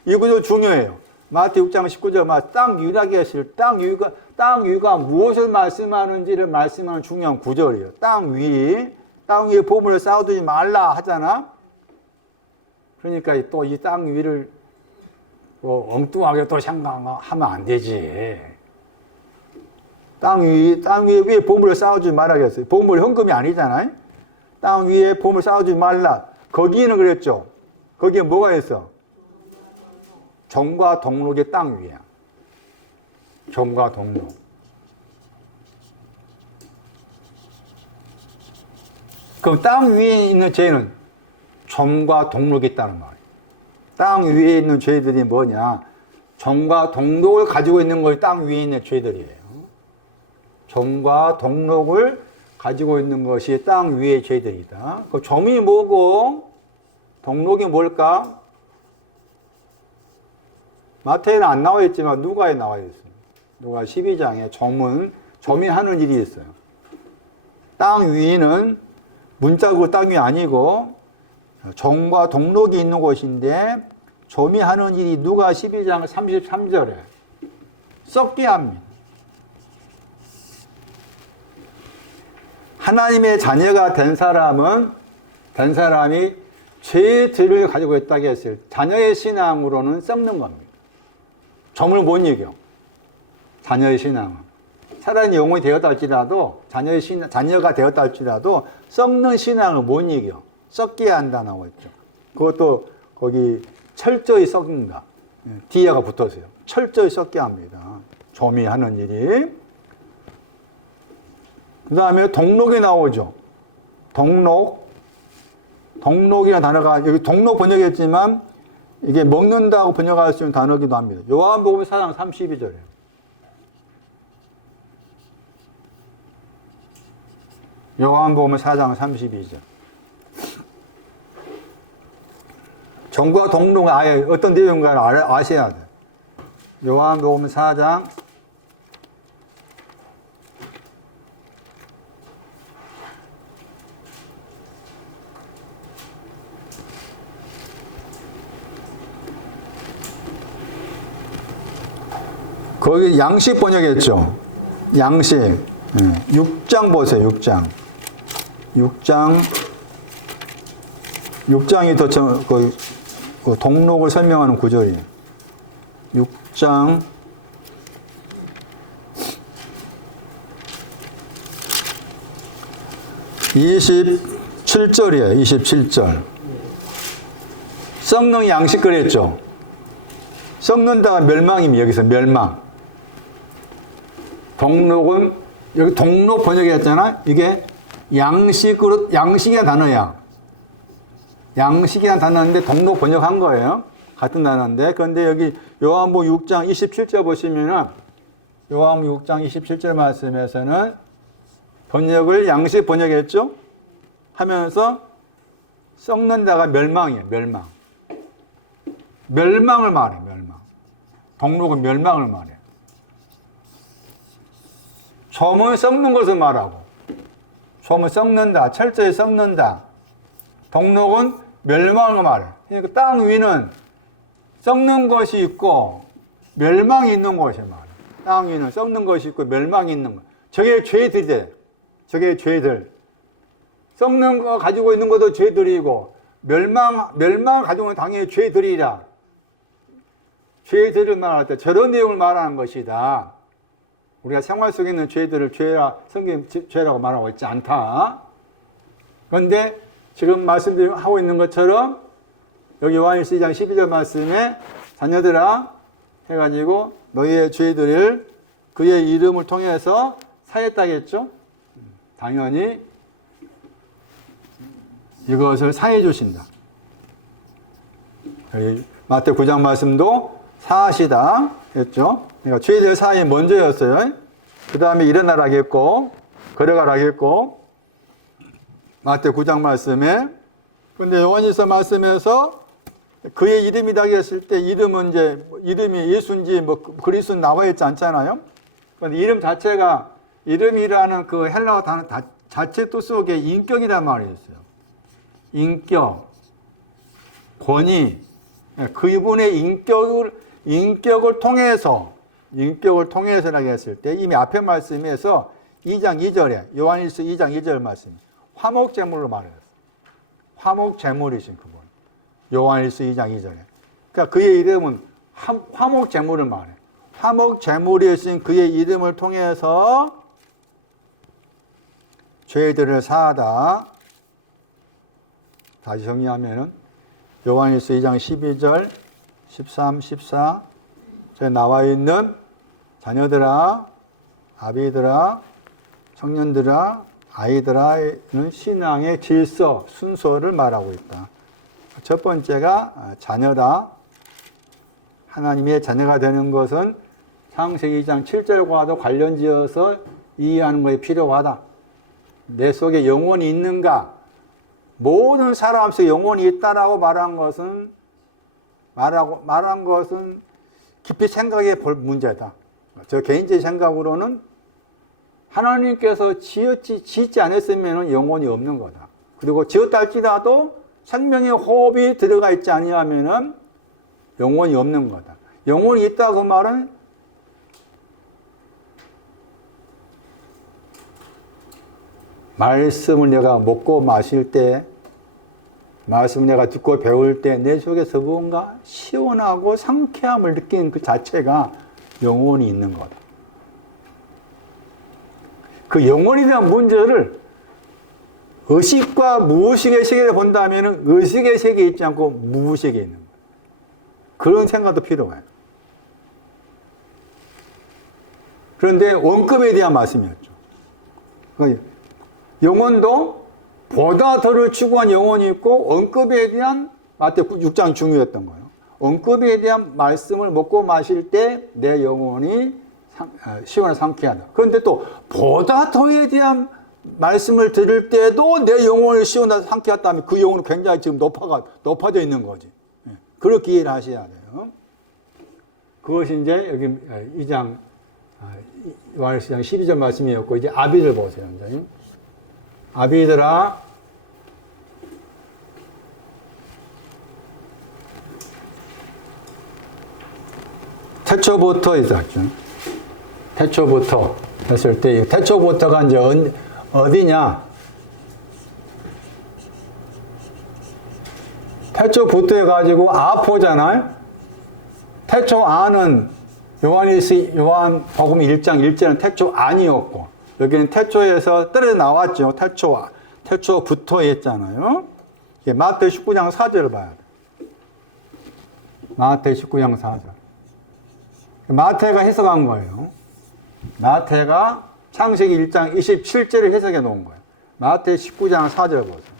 이것도 중요해요. 마태 6장 19절 땅 위라고 했을 땅 위가 무엇을 말씀하는지를 말씀하는 중요한 구절이에요. 땅 위에 보물을 쌓아두지 말라 하잖아. 그러니까 또 이 땅 위를 엉뚱하게 또 생각하면 안 되지. 땅 위에 보물을 쌓아주지 말라겠어요. 보물 현금이 아니잖아요. 땅 위에 보물 쌓아주지 말라. 거기는 그랬죠. 거기에 뭐가 있어? 정과 동록의 땅 위야. 정과 동록. 그럼 땅 위에 있는 죄는 정과 동록이 있다는 말이에요. 땅 위에 있는 죄들이 뭐냐? 정과 동록을 가지고 있는 것이 땅 위에 있는 죄들이에요. 정과 동록을 가지고 있는 것이 땅 위의 죄들이다. 그 점이 뭐고 동록이 뭘까? 마태에는 안 나와 있지만 누가에 나와 있어요. 누가 12장에 점이 하는 일이 있어요. 땅 위는 문자고 땅이 아니고 정과 동록이 있는 곳인데 점이 하는 일이 누가 12장 33절에 썩게 합니다. 하나님의 자녀가 된 사람이 죄들을 가지고 있다고 했을 때 자녀의 신앙으로는 썩는 겁니다. 점을 못 이겨. 자녀의 신앙. 차라리 영혼이 되었다 할지라도, 자녀가 되었다 할지라도, 썩는 신앙을 못 이겨. 썩게 한다 나왔죠. 그것도 거기 철저히 썩는다. 뒤에가 붙었어요. 철저히 썩게 합니다. 좀이 하는 일이. 그 다음에 동록이 나오죠. 동록이라는 단어가, 여기 동록 번역했지만, 이게 먹는다고 번역할 수 있는 단어기도 합니다. 요한복음 4장 32절이에요. 요한복음 4장 32절. 정과 동록은 아예 어떤 내용인가를 아셔야 돼요. 요한복음 4장 거기 양식 번역했죠. 양식. 6장 보세요. 6장이 더 그 동록을 설명하는 구절이에요. 6장 27절이에요. 27절. 썩는 양식 그랬죠. 썩는다가 멸망입니다. 여기서 멸망. 동록은 여기 동록 번역했잖아. 이게 양식이라는 단어야. 양식이라는 단어인데 동록 번역한 거예요. 같은 단어인데. 그런데 여기 요한복음 6장 27절 보시면은 요한복음 6장 27절 말씀에서는 번역을 양식 번역했죠. 하면서 썩는다가 멸망이에요. 멸망을 말해. 동록은 멸망을 말해. 점은 썩는 것을 말하고, 점은 썩는다, 철저히 썩는다. 동록은 멸망을 말해. 그러니까 땅 위는 썩는 것이 있고 멸망이 있는 것이 말해. 땅 위는 썩는 것이 있고 멸망이 있는 것. 저게 죄들이래. 저게 죄들. 썩는 거 가지고 있는 것도 죄들이고 멸망을 가지고 있는 당연히 죄들이라. 죄들을 말할 때 저런 내용을 말하는 것이다. 우리가 생활 속에 있는 죄들을 성경 죄라고 말하고 있지 않다. 그런데 지금 말씀하고 있는 것처럼 여기 요한일서 2장 12절 말씀에 자녀들아 해가지고 너희의 죄들을 그의 이름을 통해서 사했다겠죠. 당연히 이것을 사해 주신다. 여기 마태 9장 말씀도 사하시다 했죠. 그러니까 죄들 사이 먼저였어요. 그 다음에 일어나라겠고 걸어가라겠고 마태 9장 말씀에. 근데 요한일서 말씀에서 그의 이름이다 했을 때 이름은 이제 이름이 예수인지 뭐 그리스도 나와 있지 않잖아요. 그런데 이름 자체가 이름이라는 그 헬라어 단어 자체 뜻 속에 인격이란 말이 있어요. 인격, 권위, 그분의 인격을 통해서라고 했을 때 이미 앞에 말씀에서 2장 2절에 요한일서 2장 2절 말씀 화목제물로 말했어요. 화목제물이신 그분. 요한일서 2장 2절에. 그러니까 그의 이름은 화목제물을 말해. 화목제물이신 그의 이름을 통해서 죄들을 사하다. 다시 정리하면은 요한일서 2장 12절, 13, 14 저에 나와 있는 자녀들아, 아비들아, 청년들아, 아이들아는 신앙의 질서, 순서를 말하고 있다. 첫 번째가 자녀다. 하나님의 자녀가 되는 것은 창세기 2장 7절과도 관련지어서 이해하는 것이 필요하다. 내 속에 영혼이 있는가? 모든 사람 속에 영혼이 있다라고 말한 것은 깊이 생각해 볼 문제다. 저 개인적인 생각으로는 하나님께서 짓지 않았으면 영혼이 없는 거다. 그리고 지었다 할지라도 생명의 호흡이 들어가 있지 아니하면 영혼이 없는 거다. 영혼이 있다고 말은 말씀을 내가 먹고 마실 때, 말씀을 내가 듣고 배울 때 내 속에서 뭔가 시원하고 상쾌함을 느끼는 그 자체가 영혼이 있는 거다. 그 영혼에 대한 문제를 의식과 무의식의 세계를 본다면 의식의 세계에 있지 않고 무의식에 있는 거예요. 그런 생각도 필요해요. 그런데 원급에 대한 말씀이었죠. 그러니까 영혼도 보다 더를 추구한 영혼이 있고 원급에 대한 마태 6장 중요했던 거예요. 원급에 대한 말씀을 먹고 마실 때 내 영혼이 시원하고 상쾌하다. 그런데 또 보다 더에 대한 말씀을 들을 때도 내 영혼이 시원하고 상쾌하다면 그 영혼은 굉장히 지금 높아져 있는 거지. 그렇게 이해를 하셔야 돼요. 그것이 이제 여기 2장 요한일서 2장 12절 말씀이었고, 이제 아비들 보세요. 이제. 아비들아, 태초부터 있었죠. 태초부터 했을 때, 태초부터가 이제 어디냐? 태초부터 해가지고 아포잖아요. 태초 안은 요한복음 1장 1절은 태초 아니었고, 여기는 태초에서 떨어져 나왔죠. 태초부터 했잖아요. 마태 19장 4절을 봐야 돼. 마태 19장 4절. 마태가 해석한 거예요. 마태가 창세기 1장 27절을 해석해 놓은 거예요. 마태 19장 4절 보세요.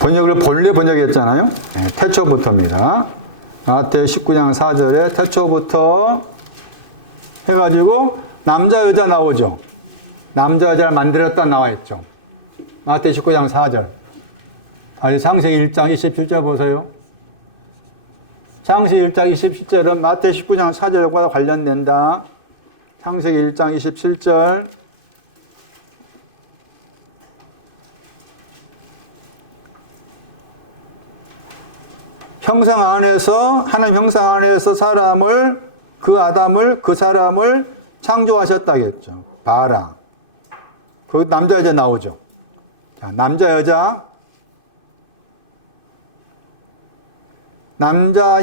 번역을 본래 번역했잖아요. 네, 태초부터입니다. 마태 19장 4절에 태초부터 해가지고 남자 여자 나오죠. 남자 여자를 만들었다 나와 있죠. 마태 19장 4절. 다시 창세기 1장 27절 보세요. 창세기 1장 27절은 마태 19장 4절과 관련된다. 창세기 1장 27절. 형상 안에서, 하나님 형상 안에서 아담을, 그 사람을 창조하셨다겠죠. 봐라. 그 남자, 여자 나오죠. 자, 남자,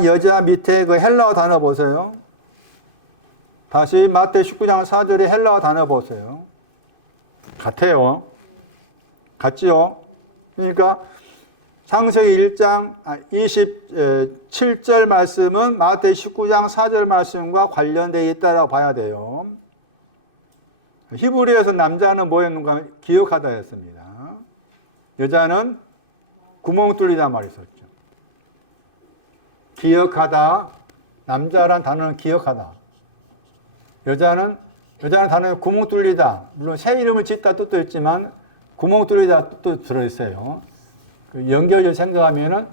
여자 밑에 그 헬라어 단어 보세요. 다시 마태 19장 4절에 헬라어 단어 보세요. 같아요. 같지요? 그러니까 창세기 1장 27절 말씀은 마태 19장 4절 말씀과 관련되어 있다라고 봐야 돼요. 히브리에서 남자는 뭐였는가 하면 기억하다 였습니다. 여자는 구멍 뚫리다 말이 있었죠. 기억하다. 남자란 단어는 기억하다. 여자는 단어는 구멍 뚫리다. 물론 새 이름을 짓다 뜻도 있지만 구멍 뚫리다 뜻도 들어있어요. 연결을 생각하면은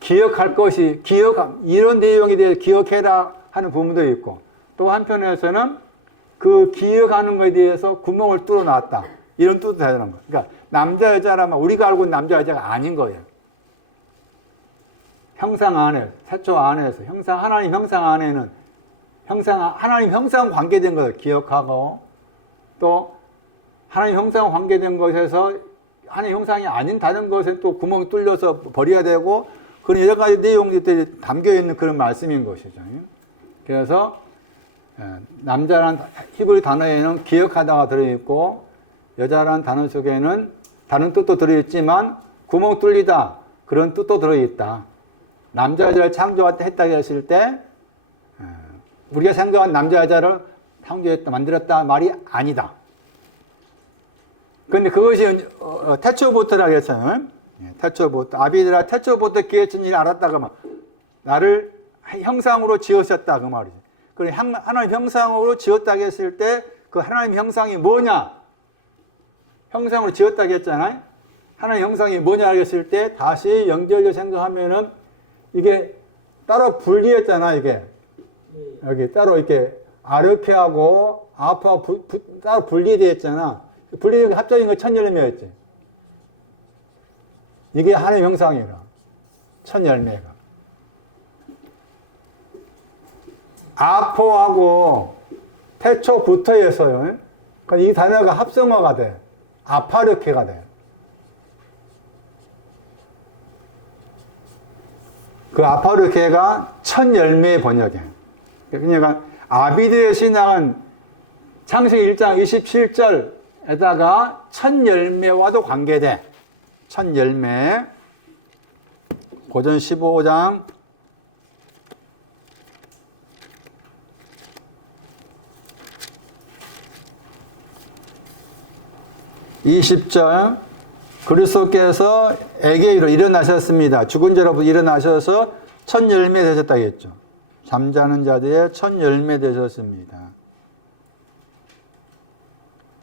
기억할 것이, 이런 내용에 대해서 기억해라 하는 부분도 있고, 또 한편에서는 그 기억하는 것에 대해서 구멍을 뚫어 놨다. 이런 뜻도 되는 거예요. 그러니까 남자, 여자라면 우리가 알고 있는 남자, 여자가 아닌 거예요. 형상 안에, 태초 안에서, 하나님 형상 안에는 하나님 형상 관계된 것을 기억하고, 또 하나님 형상 관계된 것에서 하나님 형상이 아닌 다른 것에 또 구멍이 뚫려서 버려야 되고, 그런 여러 가지 내용들이 담겨 있는 그런 말씀인 것이죠. 그래서 남자란 히브리 단어에는 기억하다가 들어있고, 여자란 단어 속에는 다른 뜻도 들어있지만 구멍 뚫리다 그런 뜻도 들어있다. 남자 여자를 창조했다 했을 때 우리가 생각한 남자 여자를 창조했다 만들었다 말이 아니다. 그런데 그것이 태초부터라고 했어요. 태초부터. 아비들아 태초부터 기회친 일을 알았다가 막 나를 형상으로 지으셨다 그 말이지. 그래 하나님 형상으로 지었다고 했을 때 그 하나님 형상이 뭐냐? 형상으로 지었다고 했잖아요. 하나님 형상이 뭐냐 했을 때 다시 연결로 생각하면은 이게 따로 분리했잖아 이게. 여기 따로 이렇게 아르케하고 아프하고 따로 분리되어 있잖아. 분리된 합작인 거 천열매였지. 이게 하나님 형상이라. 천열매가. 아포하고 태초부터 해서요. 그러니까 이 단어가 합성어가 돼. 아파르케가 돼. 그 아파르케가 첫 열매의 번역이에요. 그러니까 아비드의 신앙은 창세기 1장 27절에다가 첫 열매와도 관계돼. 첫 열매. 고전 15장 20절 그리스도께서 에게이로 일어나셨습니다. 죽은 자로부터 일어나셔서 첫 열매 되셨다 했죠. 잠자는 자들의 첫 열매 되셨습니다.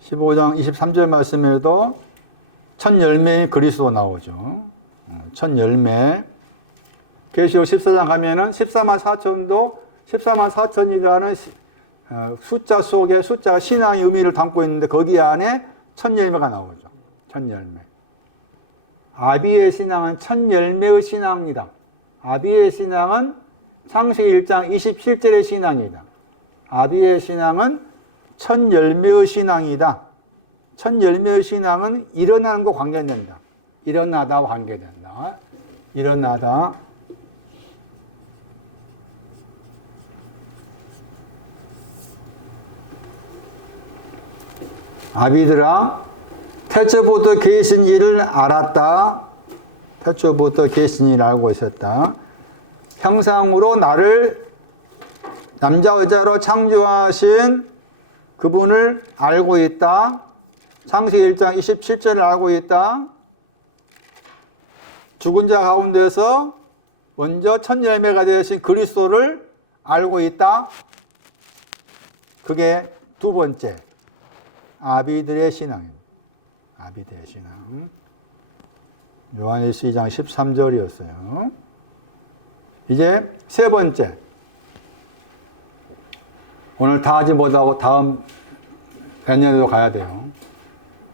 15장 23절 말씀에도 첫 열매의 그리스도 나오죠. 첫 열매. 계시록 14장 가면은 14만 4천도 14만 4천이라는 숫자 속에 숫자가 신앙의 의미를 담고 있는데 거기 안에 첫 열매가 나오죠. 첫 열매. 아비의 신앙은 첫 열매의 신앙이다. 아비의 신앙은 창세기 1장 27절의 신앙이다. 아비의 신앙은 첫 열매의 신앙이다. 첫 열매의 신앙은 일어나는 거 관계된다. 일어나다와 관계된다. 일어나다. 아비들아, 태초부터 계신 일을 알았다. 태초부터 계신 일을 알고 있었다. 형상으로 나를 남자 여자로 창조하신 그분을 알고 있다. 창세기 1장 27절을 알고 있다. 죽은 자 가운데서 먼저 첫 열매가 되신 그리스도를 알고 있다. 그게 두 번째. 아비들의 신앙입니다. 아비들의 신앙. 요한일서 2장 13절이었어요. 이제 세 번째. 오늘 다 하지 못하고 다음 내년에도 가야 돼요.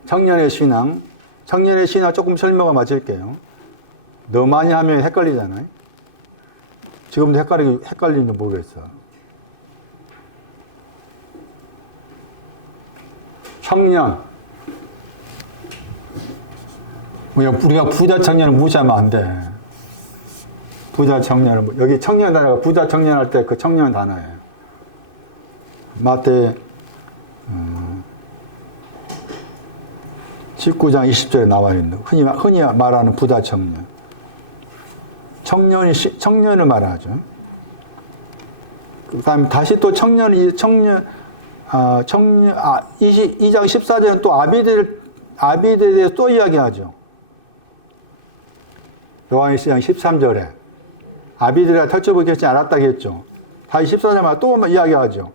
청년의 신앙. 청년의 신앙 조금 설명을 마칠게요. 너무 많이 하면 헷갈리잖아요. 지금도 헷갈리는지 모르겠어. 청년. 우리가 부자 청년을 무시하면 안 돼. 부자 청년을, 여기 청년 단어가 부자 청년 할 때 그 청년 단어예요. 마태 19장 20절에 나와 있는 흔히 말하는 부자 청년. 청년을 말하죠. 그 다음에 다시 또 2장 14절은 또 아비들에 대해서 또 이야기하죠. 요한일서 13절에 아비들이 태초부터 계시지 않았다고 했죠. 다시 14절마다 또 이야기하죠.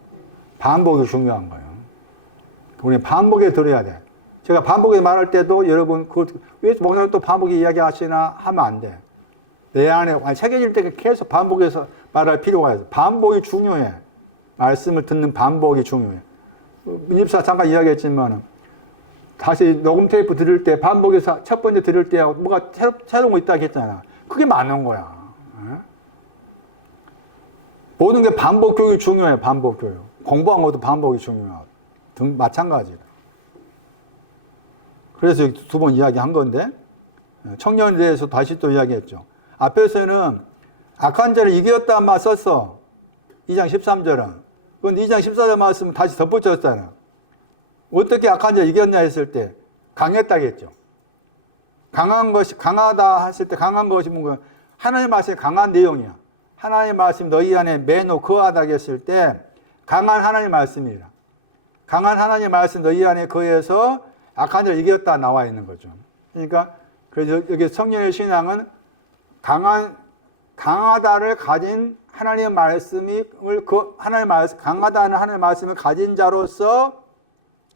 반복이 중요한 거예요. 우리는 반복에 들어야 돼. 제가 반복에 말할 때도 여러분 왜 목사님 또 반복에 이야기하시나 하면 안 돼. 내 안에 새겨질 때 계속 반복해서 말할 필요가 있어. 반복이 중요해. 말씀을 듣는 반복이 중요해. 민집사 잠깐 이야기했지만 다시 녹음 테이프 들을 때 반복해서 첫 번째 들을 때하고 뭐가 새로운 거 있다고 했잖아. 그게 맞는 거야. 모든 게 반복 교육이 중요해. 반복 교육. 공부한 것도 반복이 중요하고 마찬가지다. 그래서 두 번 이야기한 건데 청년에 대해서 다시 또 이야기했죠. 앞에서는 악한 자를 이겼다는 말 썼어. 2장 13절은. 그런데 2장 14절 말씀 다시 덧붙였잖아. 어떻게 악한 자를 이겼냐 했을 때 강했다고 했죠. 강하다 했을 때 강한 것이 뭔가 하나님의 말씀이 강한 내용이야. 하나님의 말씀 너희 안에 매너 거하다고 했을 때 강한 하나님의 말씀이라. 강한 하나님의 말씀 너희 안에 거해서 악한 자를 이겼다 나와 있는 거죠. 그러니까 그래서 여기 청년의 신앙은 강하다를 가진 하나님의 말씀을 강하다는 하나님의 말씀을 가진 자로서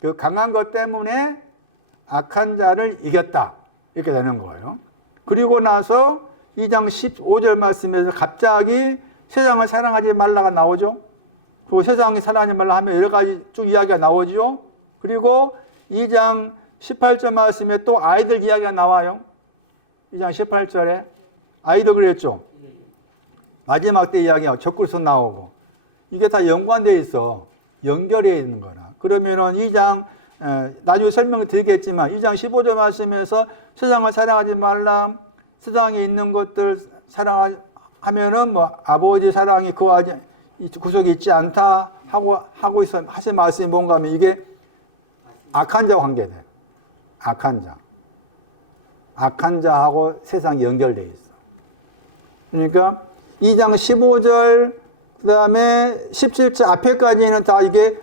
그 강한 것 때문에 악한 자를 이겼다. 이렇게 되는 거예요. 그리고 나서 2장 15절 말씀에서 갑자기 세상을 사랑하지 말라가 나오죠. 그리고 세상을 사랑하지 말라 하면 여러 가지 쭉 이야기가 나오죠. 그리고 2장 18절 말씀에 또 아이들 이야기가 나와요. 2장 18절에 아이들 그랬죠. 마지막 때 이야기가 적글서 나오고 이게 다 연관되어 있어. 연결되어 있는 거라. 그러면은 2장 나중에 설명을 드리겠지만 2장 15절 말씀에서 세상을 사랑하지 말라. 세상에 있는 것들 사랑하지 하면은 뭐 아버지 사랑이 그 안에 구속이 있지 않다 하고 있어 하신 말씀이 뭔가 하면 이게 악한 자와 관계돼. 악한 자하고 세상이 연결돼 있어. 그러니까 2장 15절 그다음에 17절 앞에까지는 다 이게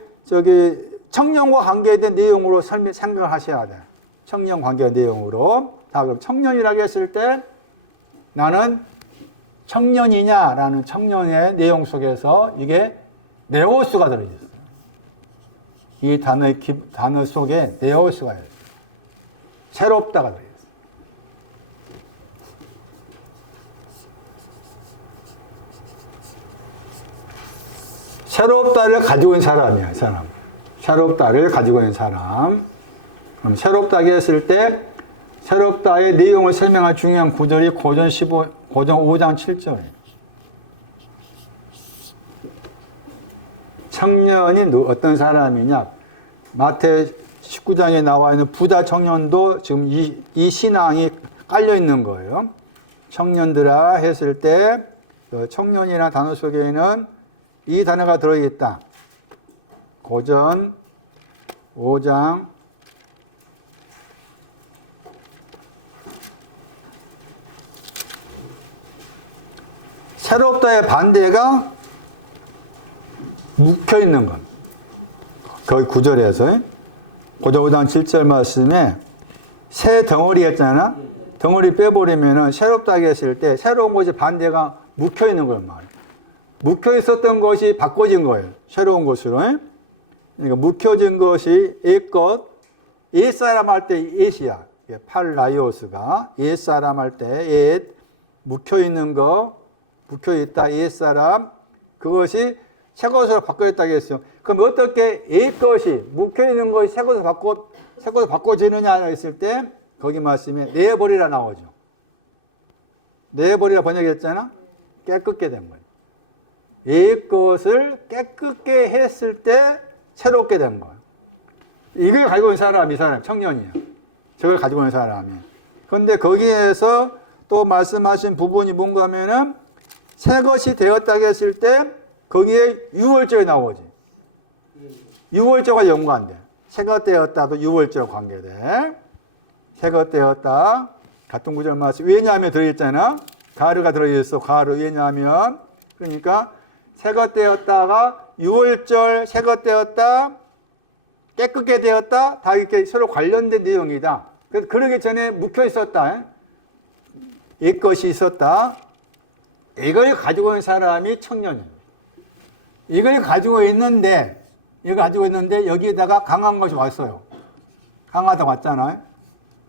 청년과 관계된 내용으로 생각을 하셔야 돼. 청년 관계 내용으로. 자, 그럼 청년이라고 했을 때 나는 청년이냐라는 청년의 내용 속에서 이게 네오스가 들어있어요. 이 단어 속에 네오스가 있어요. 새롭다가 들어있어요. 새롭다를 가지고 있는 사람이야, 사람. 새롭다를 가지고 있는 사람. 그럼 새롭다고 했을 때 새롭다의 내용을 설명할 중요한 구절이 고전 5장 7절. 청년이 어떤 사람이냐? 마태 19장에 나와 있는 부자 청년도 지금 이 신앙이 깔려 있는 거예요. 청년들아 했을 때 청년이라는 단어 속에는 이 단어가 들어있다. 고전 5장 새롭다의 반대가 묵혀있는 것. 거기 9절에서 고전 5장 7절 말씀에 새 덩어리 했잖아. 덩어리 빼버리면 새롭다고 했을 때 새로운 것이 반대가 묵혀있는 걸 말이야. 묵혀있었던 것이 바꿔진 거예요. 새로운 것으로. 그러니까 묵혀진 것이 옛것, 옛사람 할 때 옛이야. 팔라이오스가 옛사람 할 때 옛, 묵혀있는 거, 묵혀있다 옛사람, 그것이 새 것으로 바꿔졌다고 했어요. 그럼 어떻게 옛것이, 묵혀있는 것이 새 것으로 바꿔지느냐 했을 때 거기 말씀에 내버리라 나오죠. 내버리라 번역했잖아. 깨끗게 된 거예요. 옛것을 깨끗게 했을 때 새롭게 된 거예요. 이걸 가지고 있는 사람이 이 사람 청년이에요. 저걸 가지고 있는 사람이. 그런데 거기에서 또 말씀하신 부분이 뭔가 하면은 새 것이 되었다고 했을 때 거기에 유월절이 나오지. 유월절과 연관돼. 새것 되었다도 유월절 관계돼. 새것 되었다. 같은 구절 말씀. 왜냐하면 들어있잖아. 가르가 들어있어. 가르. 왜냐하면. 그러니까 새것 되었다가 유월절 새것 되었다. 깨끗게 되었다. 다 이렇게 서로 관련된 내용이다. 그래서 그러기 전에 묵혀 있었다. 옛것이 있었다. 이걸 가지고 있는 사람이 청년입니다. 이걸 가지고 있는데 여기에다가 강한 것이 왔어요. 강하다 왔잖아요.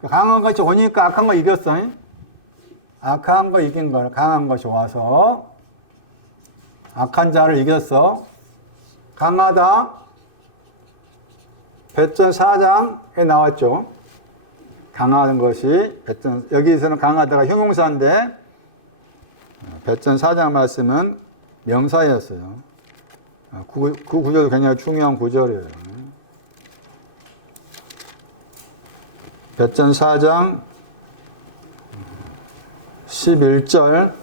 강한 것이 오니까 악한 거 이겼어요. 악한 거 이긴 거예요. 강한 것이 와서 악한 자를 이겼어. 강하다. 배전 4장에 나왔죠. 강한 것이 여기서는 강하다가 형용사인데 배전 4장 말씀은 명사였어요. 그 구절도 굉장히 중요한 구절이에요. 배전 4장 11절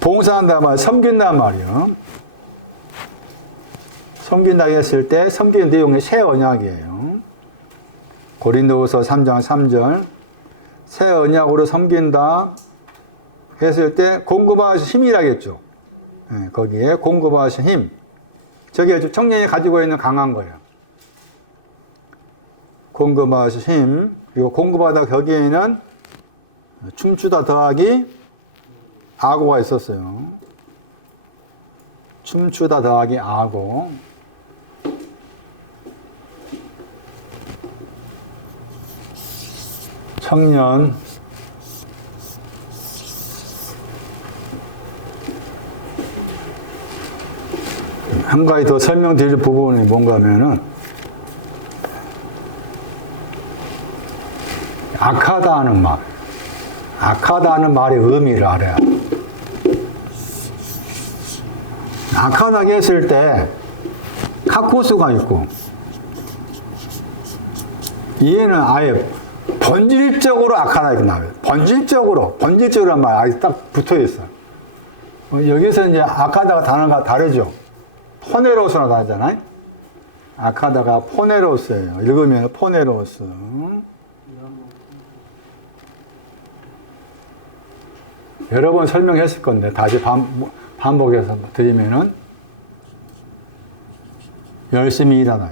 봉사한단 말, 섬긴단 말이에요. 섬긴다고 했을 때 섬기는 내용이 새 언약이에요. 고린도후서 3장 3절 새 언약으로 섬긴다 했을 때 공급하신 힘이라겠죠. 네, 거기에 공급하신 힘. 저게 청년이 가지고 있는 강한 거예요. 공급하신 힘. 그리고 공급하다 거기에는 춤추다 더하기 악오가 있었어요. 춤추다 더하기 악오. 청년. 한 가지 더 설명드릴 부분이 뭔가 하면은 악하다는 말. 악하다는 말의 의미를 알아야 돼. 악하다고 했을 때 카코스가 있고 얘는 아예 본질적으로 악하다 이렇게 나와요. 본질적으로란 말 아직 딱 붙어 있어. 여기서 이제 악하다가 단어가 다르죠. 포네로스나 다르잖아요. 악하다가 포네로스예요. 읽으면 포네로스. 여러 번 설명했을 건데 다시 반복해서 드리면은 열심히 일하다.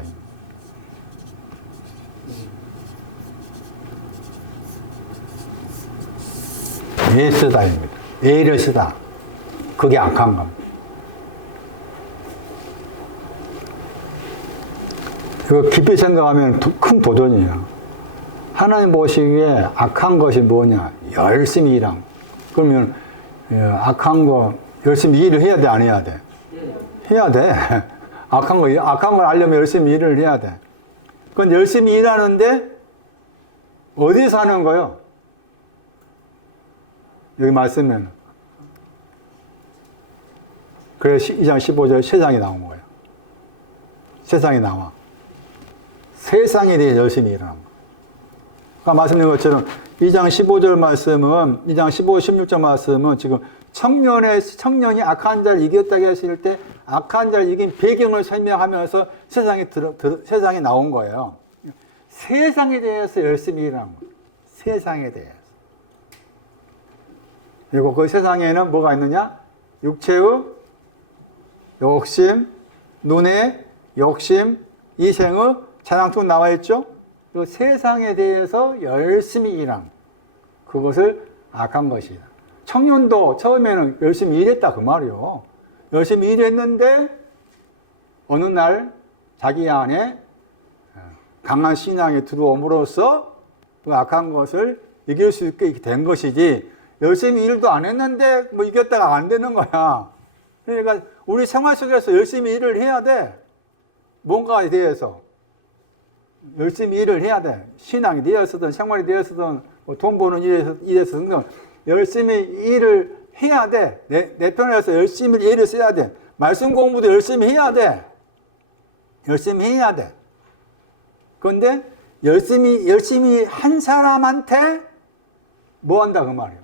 애쓰다입니다. 애를 쓰다. 그게 악한 겁니다. 이거 깊이 생각하면 큰 도전이에요. 하나님 보시기에 악한 것이 뭐냐? 열심히 일한. 그러면 악한 거 열심히 일을 해야 돼, 안 해야 돼? 해야 돼. 악한 걸 알려면 열심히 일을 해야 돼. 그건 열심히 일하는데 어디서 하는 거요? 여기 말씀은 그래서 2장 15절 세상이 나온 거예요. 세상이 나와. 세상에 대해 열심히 일하는 거. 아까 말씀드린 것처럼 2장 15절 말씀은 2장 15, 16절 말씀은 지금 청년이 악한 자를 이겼다고 했을 때 악한 자를 이긴 배경을 설명하면서 세상에 나온 거예요. 세상에 대해서 열심히 일하는 거예요. 세상에 대해서. 그리고 그 세상에는 뭐가 있느냐? 육체의 욕심, 눈의 욕심, 이생의 자랑투 나와 있죠? 그 세상에 대해서 열심히 일한 그것을 악한 것이다. 청년도 처음에는 열심히 일했다 그 말이요. 열심히 일했는데 어느 날 자기 안에 강한 신앙이 들어옴으로써 그 악한 것을 이길 수 있게 된 것이지 열심히 일도 안 했는데 뭐 이겼다가 안 되는 거야. 그러니까 우리 생활 속에서 열심히 일을 해야 돼. 뭔가에 대해서 열심히 일을 해야 돼. 신앙이 되었든 생활이 되었든 돈 버는 일에서든 열심히 일을 해야 돼. 내 편에서 열심히 일을 써야 돼. 말씀 공부도 열심히 해야 돼. 열심히 해야 돼. 그런데 열심히 한 사람한테 뭐 한다 그 말이에요.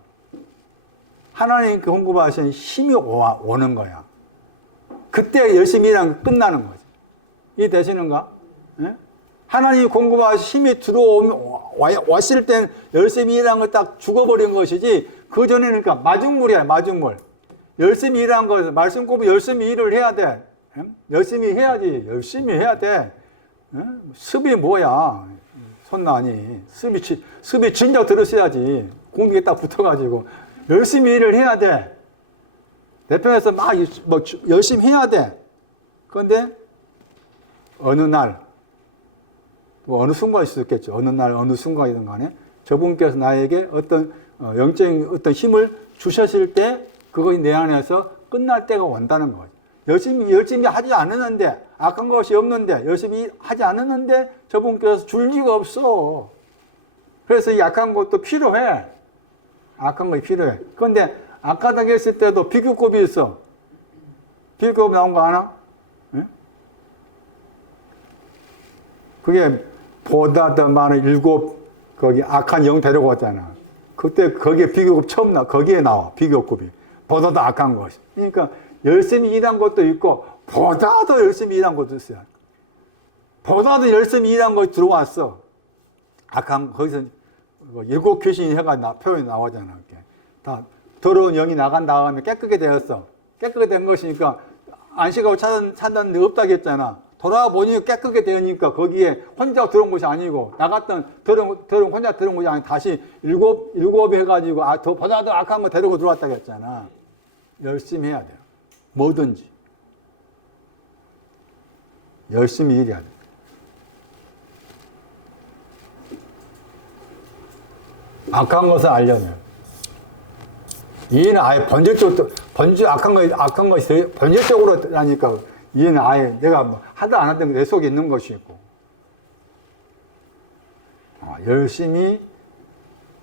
하나님 공부하시는 힘이 오는 거야. 그때 열심히 일하면 끝나는 거지. 이해되시는가? 예? 하나님 공부하시는 힘이 왔을 땐 열심히 일한 거 딱 죽어버린 것이지, 그 전에는 그러니까 마중물이야, 마중물. 열심히 일한 거, 말씀 공부 열심히 일을 해야 돼. 예? 열심히 해야지. 열심히 해야 돼. 예? 습이 뭐야? 손나니. 습이 진작 들었어야지. 공기에 딱 붙어가지고. 열심히 일을 해야 돼. 내 편에서 막 열심히 해야 돼. 그런데 어느 날, 뭐 어느 순간일 수도 있겠죠. 어느 날, 어느 순간이든 간에 저분께서 나에게 어떤 영적인 어떤 힘을 주셨을 때 그것이 내 안에서 끝날 때가 온다는 거죠. 열심히 하지 않았는데, 악한 것이 없는데, 열심히 하지 않았는데 저분께서 줄 리가 없어. 그래서 이 악한 것도 필요해. 악한 것이 필요해. 그런데 악하다고 했을 때도 비교급이 있어. 비교급 나온 거 아나? 응? 그게 보다 더 많은 7 거기 악한 영 데리고 왔잖아. 그때 거기에 비교급 처음 거기에 나와. 비교급이. 보다 더 악한 것이. 그러니까 열심히 일한 것도 있고 보다 더 열심히 일한 것도 있어요. 보다 더 열심히 일한 것이 들어왔어. 악한 거기서 7 귀신이 해가 표현이 나오잖아. 이렇게. 다 더러운 영이 나간 다음에 깨끗게 되었어. 깨끗게 된 것이니까 안식하고 찾았는데 없다고 했잖아. 돌아보니 깨끗게 되니까 거기에 혼자 들어온 것이 아니고 나갔던 더러운 혼자 들어온 것이 아니고 다시 7 해가지고 보다 더 악한 거 데리고 들어왔다고 했잖아. 열심히 해야 돼요. 뭐든지. 열심히 일해야 돼. 악한 것을 알려내요. 이해는 아예 악한 것이 본질적으로 하니까 이해는 아예 내가 뭐 하다 안 하던 내 속에 있는 것이 있고. 열심히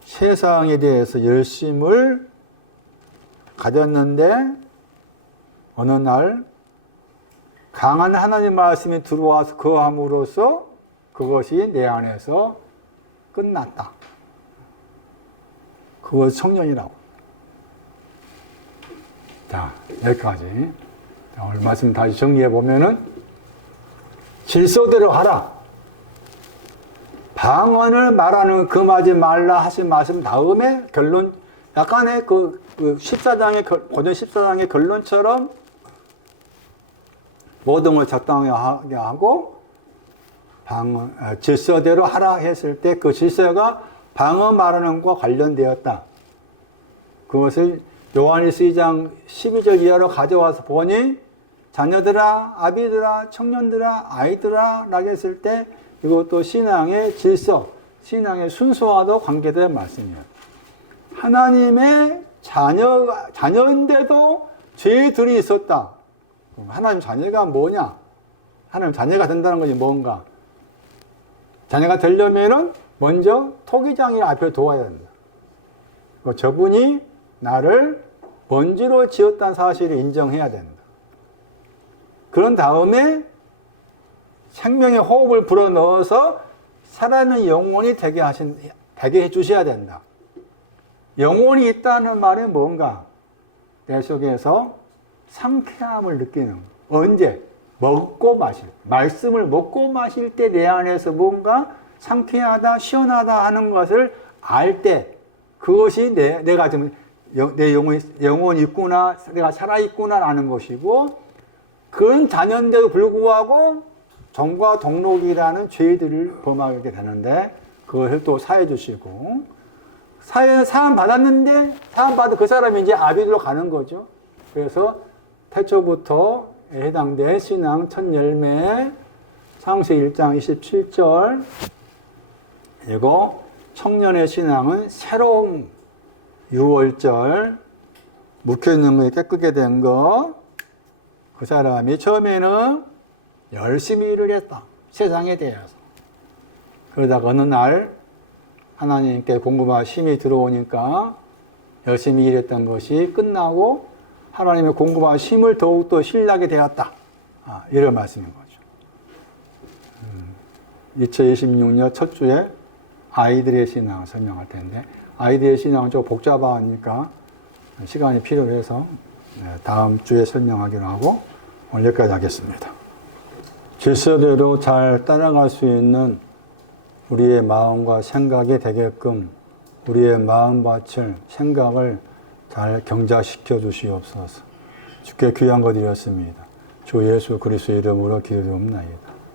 세상에 대해서 열심을 가졌는데 어느 날 강한 하나님 말씀이 들어와서 거함으로써 그것이 내 안에서 끝났다. 그것 청년이라고. 자, 여기까지. 자, 오늘 말씀 다시 정리해 보면은 질서대로 하라. 방언을 말하는 금하지 말라 하신 말씀 다음에 결론, 약간의 그 14장의, 고전 14장의 결론처럼 모든 걸 적당하게 하고 질서대로 하라 했을 때 그 질서가 방언 말하는 것과 관련되었다. 그것을 요한일서 2장 12절 이하로 가져와서 보니 자녀들아, 아비들아, 청년들아, 아이들아 라고 했을 때 이것도 신앙의 질서, 신앙의 순수와도 관계된 말씀이에요. 하나님의 자녀인데도 죄들이 있었다. 하나님 자녀가 뭐냐? 하나님 자녀가 된다는 것이 뭔가? 자녀가 되려면은 먼저 토기장이 앞에 도와야 된다. 저분이 나를 먼지로 지었다는 사실을 인정해야 된다. 그런 다음에 생명의 호흡을 불어넣어서 살아있는 영혼이 되게 해주셔야 된다. 영혼이 있다는 말은 뭔가? 내 속에서 상쾌함을 느끼는. 언제? 먹고 마실. 말씀을 먹고 마실 때 내 안에서 뭔가 상쾌하다, 시원하다 하는 것을 알 때 그것이 내가 지금 내 영혼이 있구나, 내가 살아있구나라는 것이고, 그런 자녀인데도 불구하고 정과 동록이라는 죄들을 범하게 되는데 그것을 또 사해 주시고, 사함 받았는데 사함 받은 그 사람이 이제 아비들로 가는 거죠. 그래서 태초부터 해당된 신앙 첫 열매 창세기 1장 27절, 그리고 청년의 신앙은 새로운 6월절 묵혀있는 것이 깨끗게 된 거. 그 사람이 처음에는 열심히 일을 했다. 세상에 대해서. 그러다가 어느 날 하나님께 공급할 힘이 들어오니까 열심히 일했던 것이 끝나고 하나님의 공급한 힘을 더욱더 신뢰하게 되었다. 이런 말씀인 거죠. 2026년 첫 주에 아이들의 신앙을 설명할 텐데, 아이들의 신앙은 좀 복잡하니까 시간이 필요해서 다음 주에 설명하기로 하고 오늘 여기까지 하겠습니다. 질서대로 잘 따라갈 수 있는 우리의 마음과 생각이 되게끔 우리의 마음밭을, 생각을 잘 경작시켜 주시옵소서. 주께 귀한 것 드렸습니다. 주 예수 그리스도의 이름으로 기도드리옵나이다.